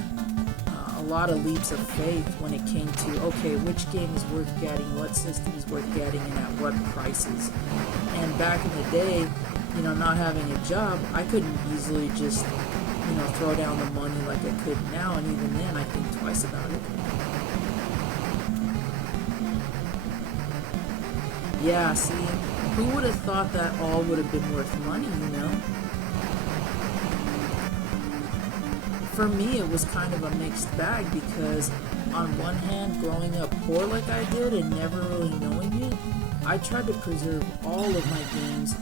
a lot of leaps of faith when it came to, okay, which game is worth getting, what system is worth getting, and at what prices. And back in the day, not having a job, I couldn't easily just throw down the money like I could now, and even then I think twice about it. Yeah, see, who would have thought that all would have been worth money, For me, it was kind of a mixed bag, because on one hand, growing up poor like I did and never really knowing it, I tried to preserve all of my games,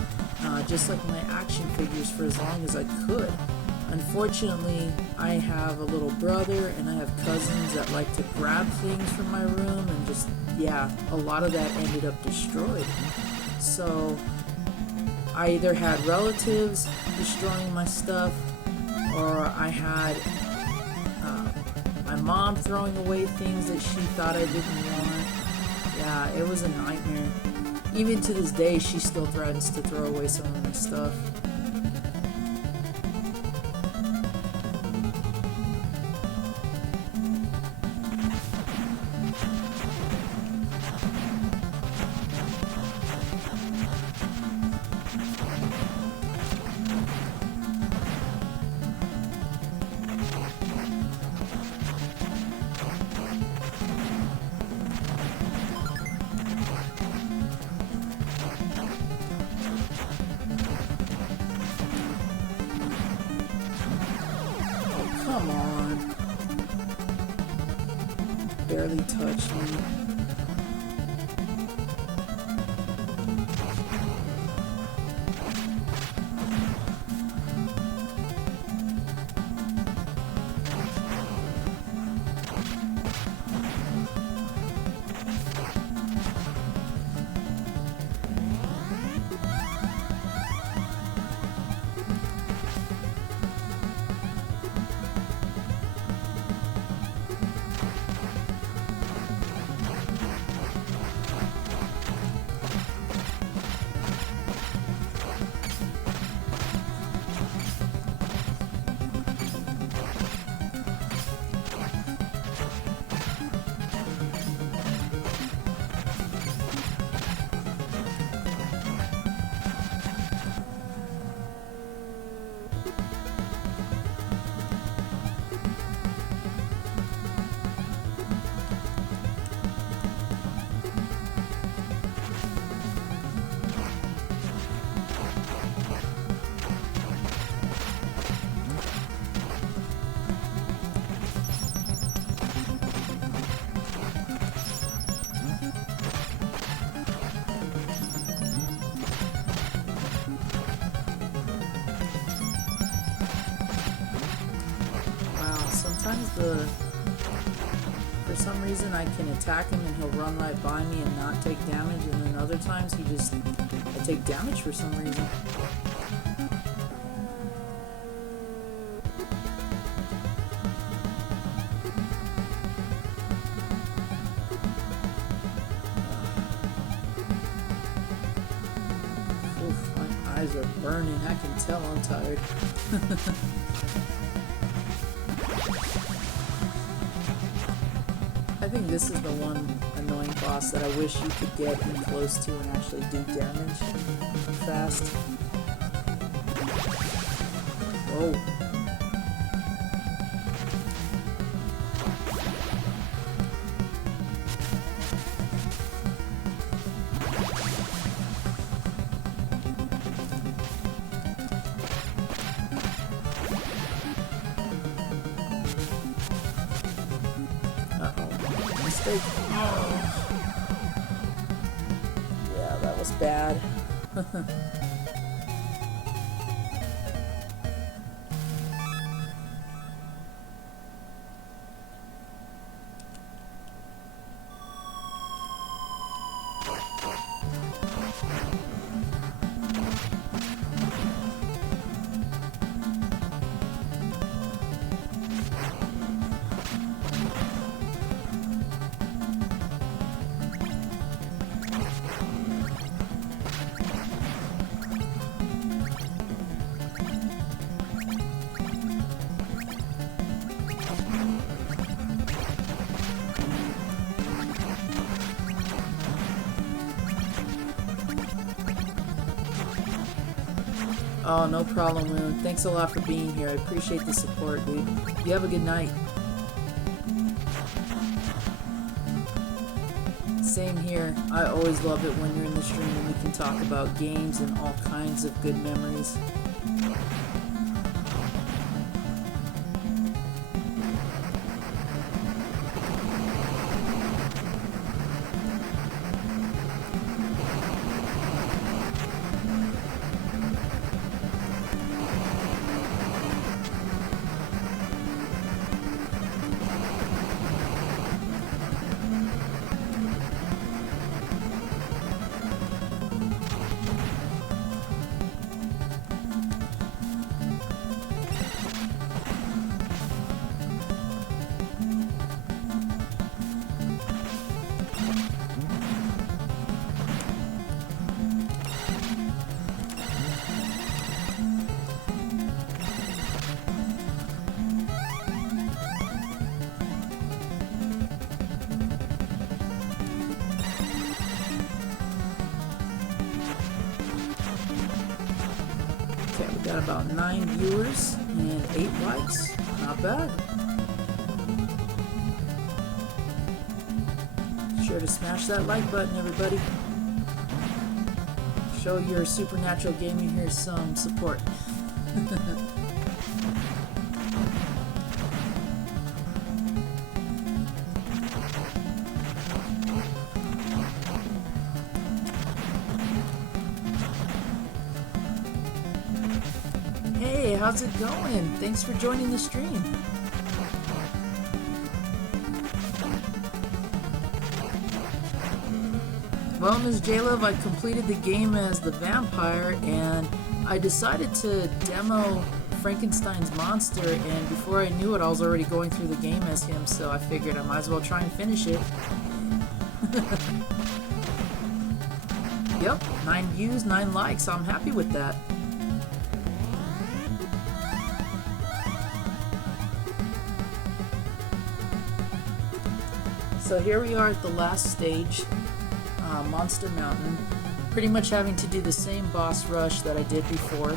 just like my action figures, for as long as I could. Unfortunately, I have a little brother and I have cousins that like to grab things from my room, and just, a lot of that ended up destroyed. So I either had relatives destroying my stuff, or I had my mom throwing away things that she thought I didn't want. Yeah, it was a nightmare. Even to this day, she still threatens to throw away some of my stuff. Come on. Barely touched me. sometimes for some reason I can attack him and he'll run right by me and not take damage, and then other times I take damage for some reason. Oof, my eyes are burning. I can tell I'm tired. I think this is the one annoying boss that I wish you could get in close to and actually do damage fast. Whoa. Mistake. Oh. Yeah, that was bad. Oh, no problem, Moon. Thanks a lot for being here. I appreciate the support, dude. You have a good night. Same here. I always love it when you're in the stream and we can talk about games and all kinds of good memories. Got about 9 viewers and 8 likes. Not bad. Sure to smash that like button, everybody. Show your Supernatural Gaming here some support. Hey, how's it going? Thanks for joining the stream. Well, Ms. J-Love, I completed the game as the vampire, and I decided to demo Frankenstein's Monster, and before I knew it, I was already going through the game as him, so I figured I might as well try and finish it. Yep, 9 views, 9 likes, I'm happy with that. So here we are at the last stage, Monster Mountain, pretty much having to do the same boss rush that I did before.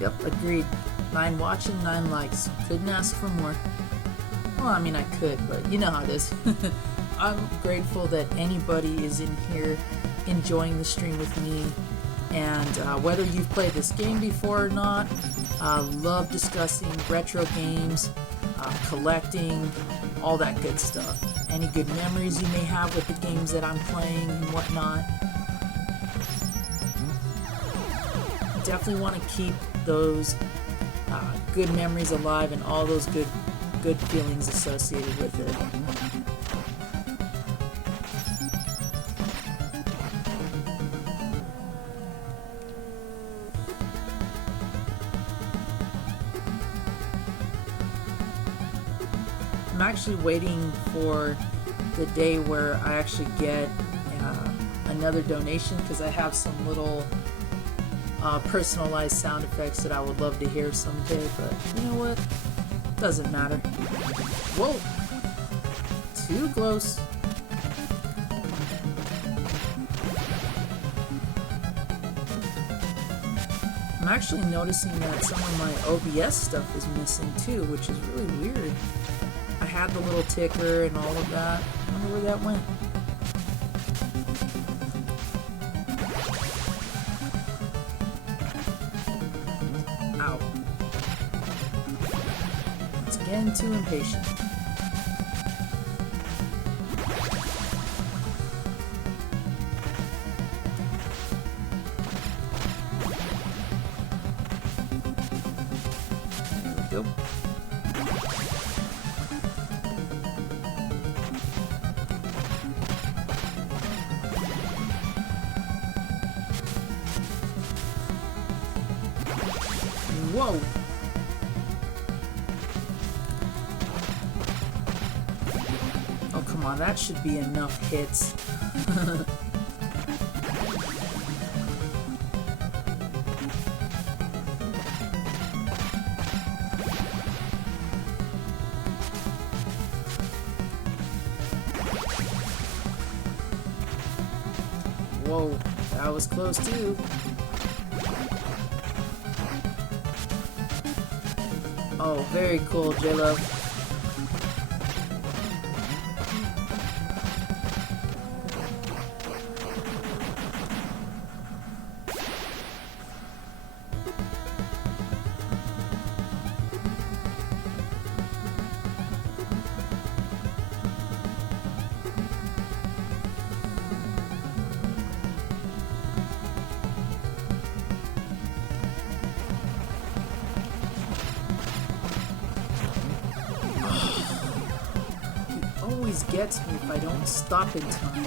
Yep, agreed. 9 watching, 9 likes. Couldn't ask for more. Well, I mean, I could, but you know how it is. I'm grateful that anybody is in here enjoying the stream with me. And whether you've played this game before or not, love discussing retro games, collecting, all that good stuff. Any good memories you may have with the games that I'm playing and whatnot. Definitely want to keep those good memories alive and all those good feelings associated with it. I'm actually waiting for the day where I actually get another donation, because I have some little personalized sound effects that I would love to hear someday, but you know what? Doesn't matter. Whoa! Too close. I'm actually noticing that some of my OBS stuff is missing too, which is really weird. I had the little ticker and all of that. I wonder where that went. Ow. It's getting too impatient. There we go. Whoa! Oh, come on, that should be enough hits. Whoa, that was close too. Oh, very cool, J-Lo. Always gets me if I don't stop in time.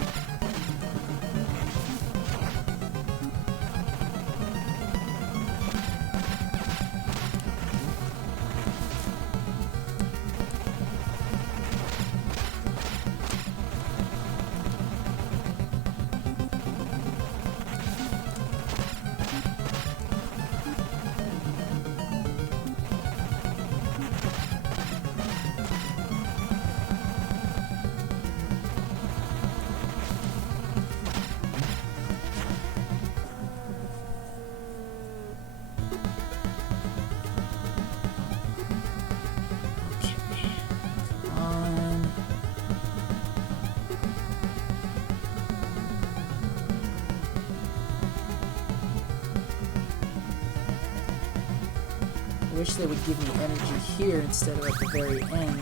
I wish they would give me energy here instead of at the very end.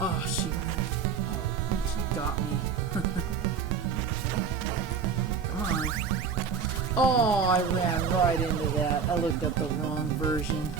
Oh, she got me. Come on. Oh, I ran right into that. I looked up the wrong version.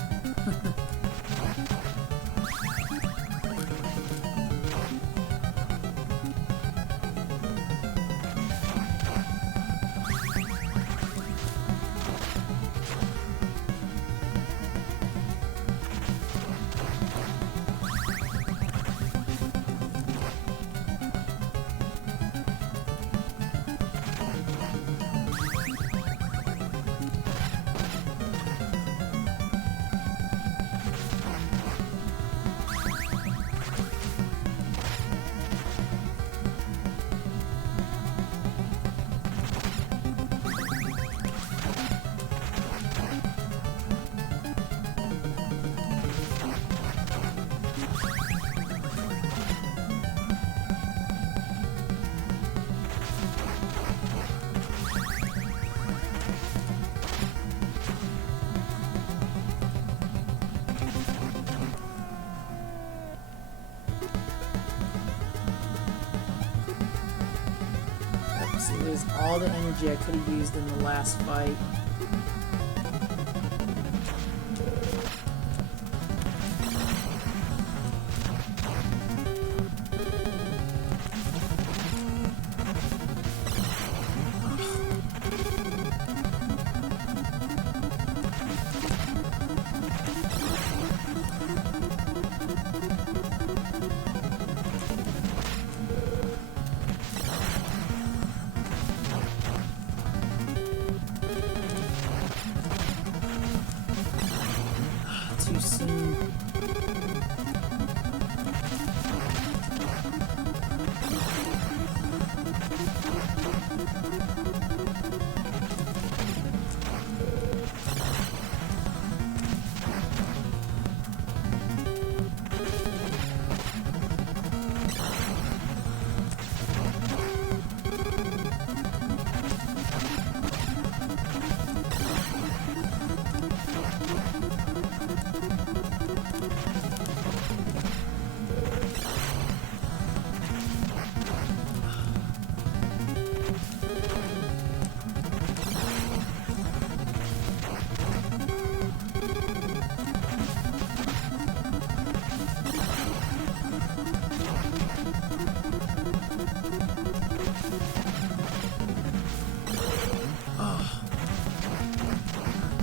There's all the energy I could have used in the last fight. Too soon.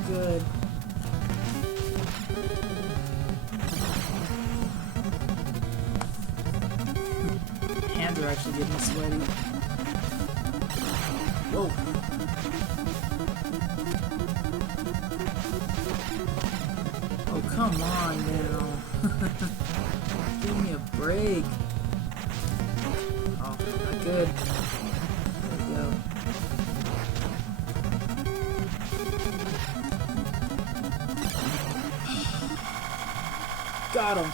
Good. Hands are actually getting sweaty. Whoa. Oh, come on now. Give me a break. Oh, not good. There we go. Got him.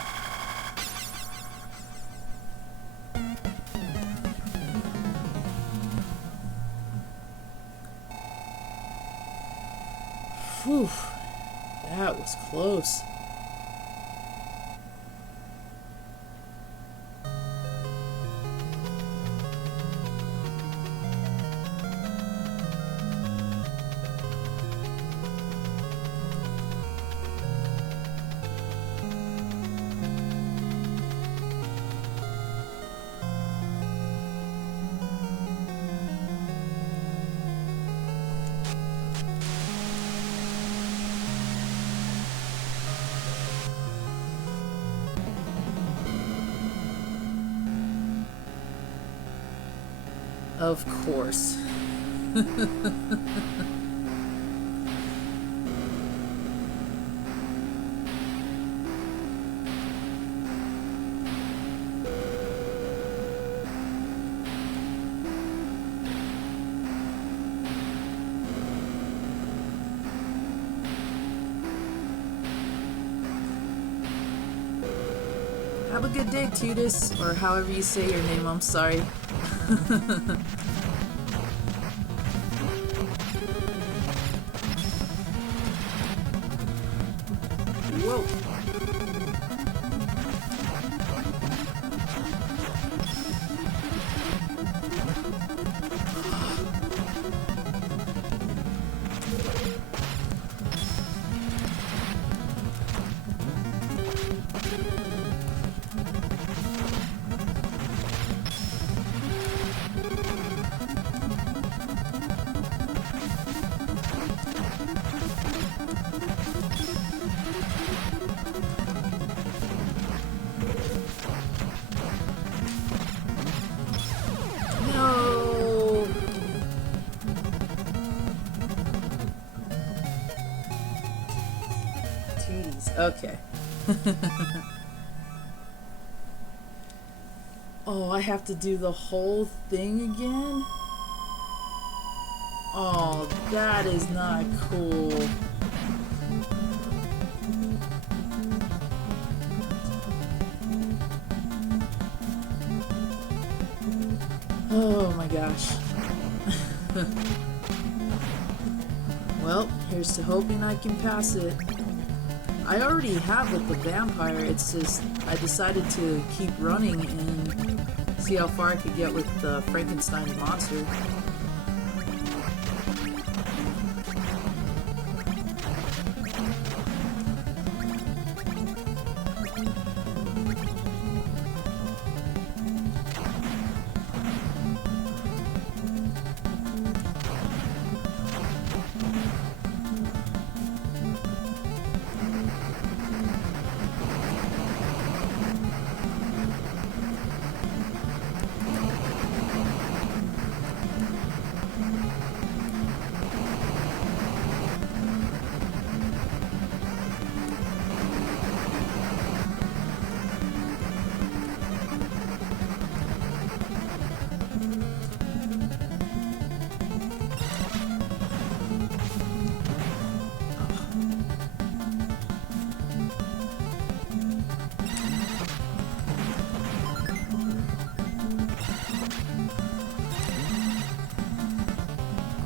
Whew. That was close. Of course. Have a good day, Tutus, or however you say your name, I'm sorry. Whoa. No. Tooties. Okay. Oh, I have to do the whole thing again? Oh, that is not cool. Oh my gosh. Well, here's to hoping I can pass it. I already have with the vampire, it's just I decided to keep running and see how far I could get with the Frankenstein Monster.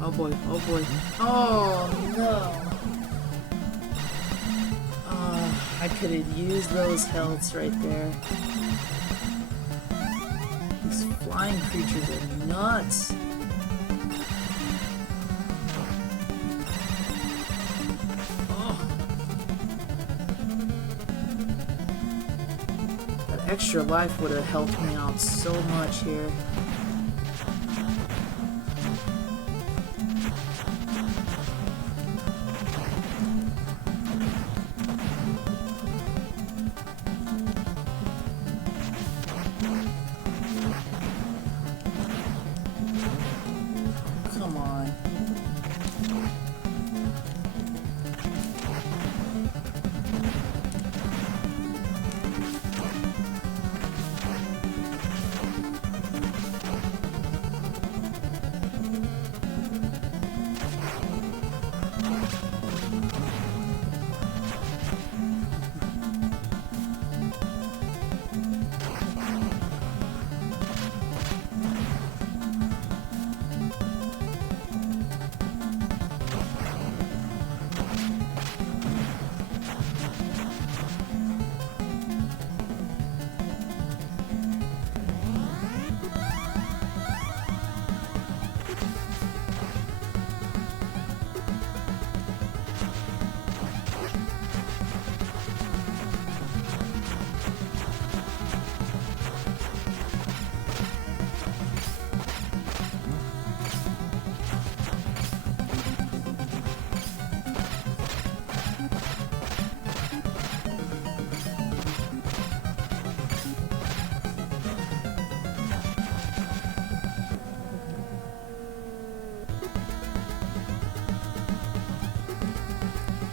Oh boy, oh boy. Oh no! I could have used those healths right there. These flying creatures are nuts. Oh. That extra life would have helped me out so much here. Come on.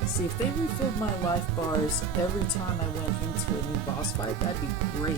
See, if they refilled my life bars every time I went into a new boss fight, that'd be great.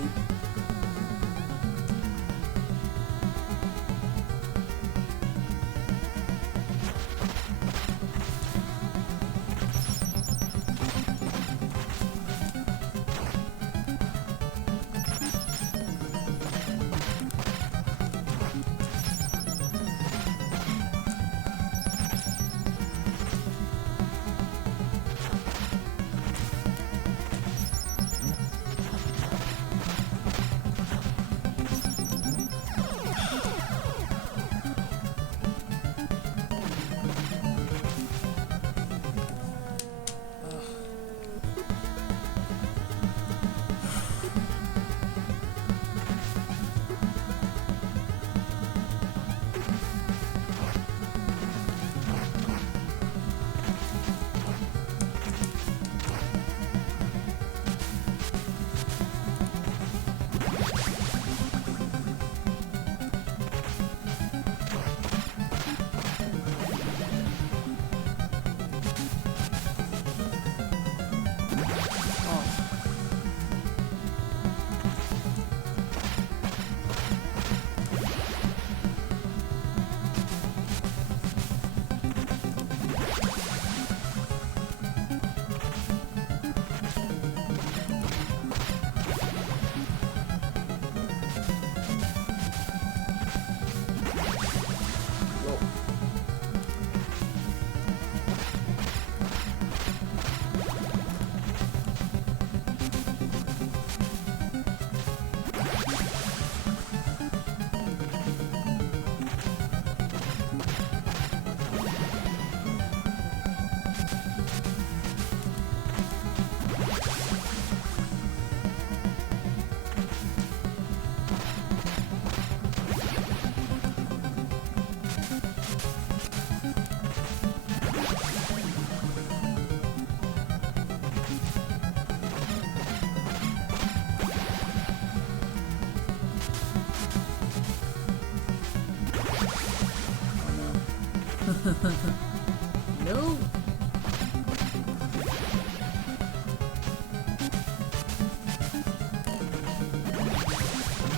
No.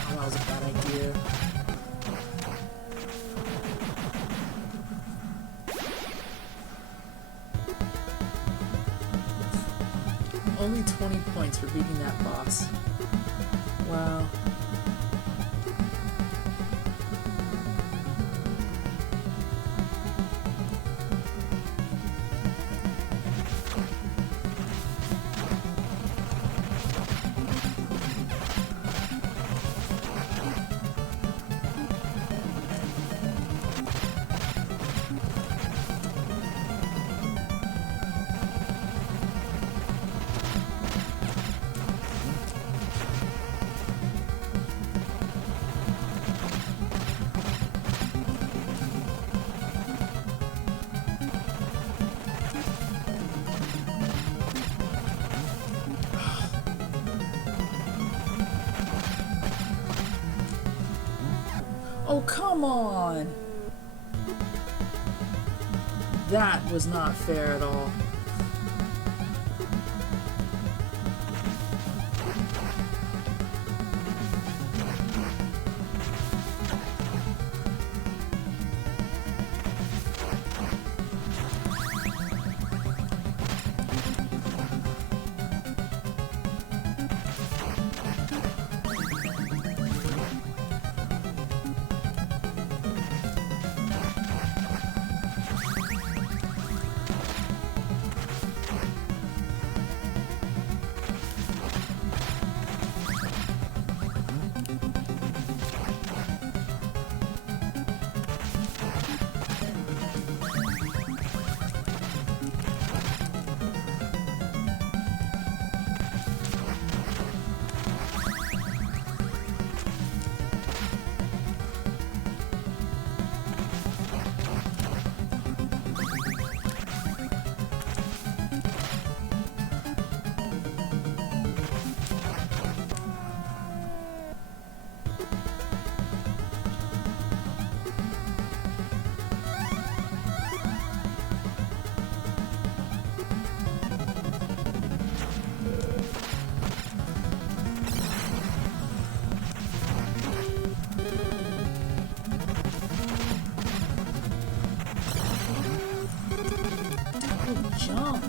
Oh, that was a bad idea. Only 20 points for beating that boss. Wow. Oh, come on! That was not fair at all. Jump.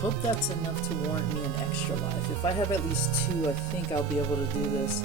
Hope that's enough to warrant me an extra life. If I have at least 2, I think I'll be able to do this.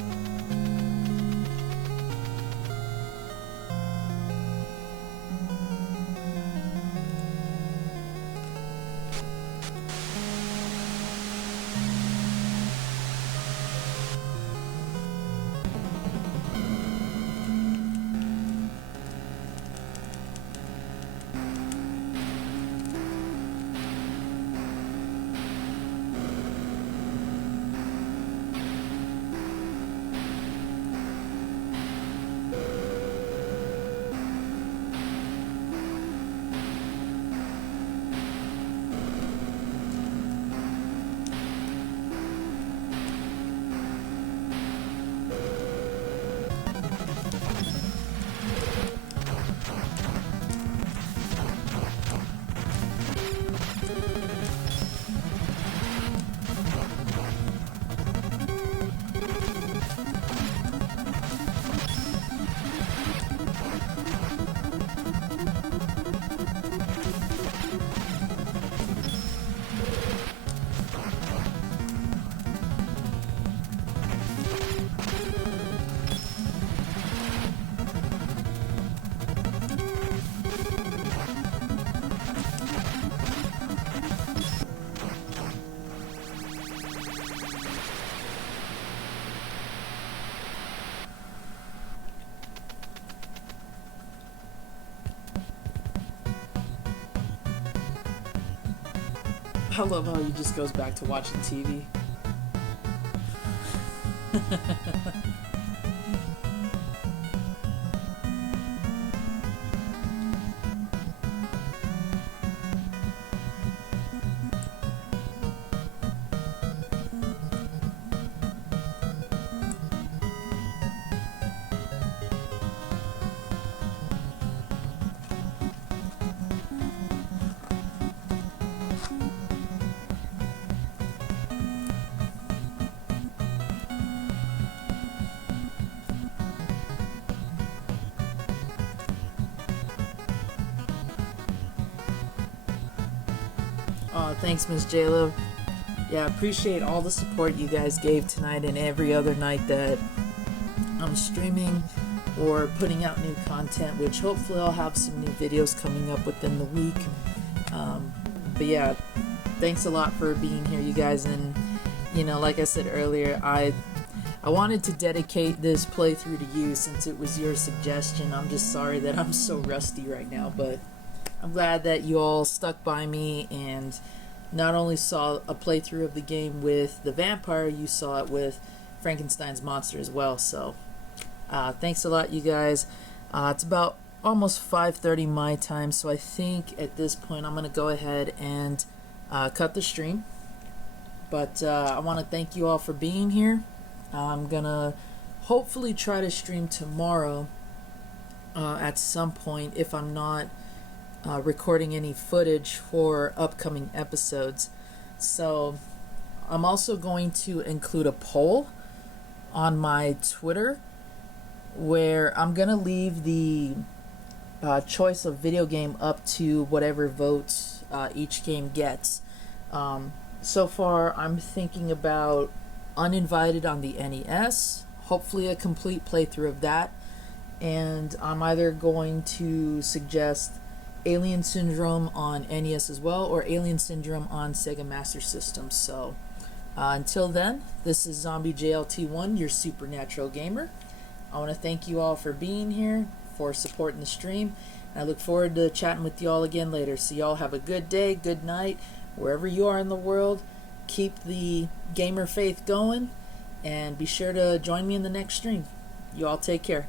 I love how he just goes back to watching TV. Thanks, Miss J-Love. Yeah, appreciate all the support you guys gave tonight and every other night that I'm streaming or putting out new content, which hopefully I'll have some new videos coming up within the week. But yeah, thanks a lot for being here, you guys. And you know, like I said earlier, I wanted to dedicate this playthrough to you since it was your suggestion. I'm just sorry that I'm so rusty right now, but I'm glad that you all stuck by me and not only saw a playthrough of the game with the vampire, you saw it with Frankenstein's Monster as well. So thanks a lot, you guys. It's about almost 5:30 my time, so I think at this point I'm going to go ahead and cut the stream. But I want to thank you all for being here. I'm going to hopefully try to stream tomorrow at some point if I'm not recording any footage for upcoming episodes. So I'm also going to include a poll on my Twitter where I'm going to leave the choice of video game up to whatever votes each game gets. So far I'm thinking about Uninvited on the NES, hopefully a complete playthrough of that, and I'm either going to suggest Alien Syndrome on NES as well, or Alien Syndrome on Sega Master System. So until then, this is Zombie JLT1, your supernatural gamer. I want to thank you all for being here, for supporting the stream, and I look forward to chatting with you all again later. So y'all have a good day, good night, wherever you are in the world. Keep the gamer faith going, and be sure to join me in the next stream. You all take care.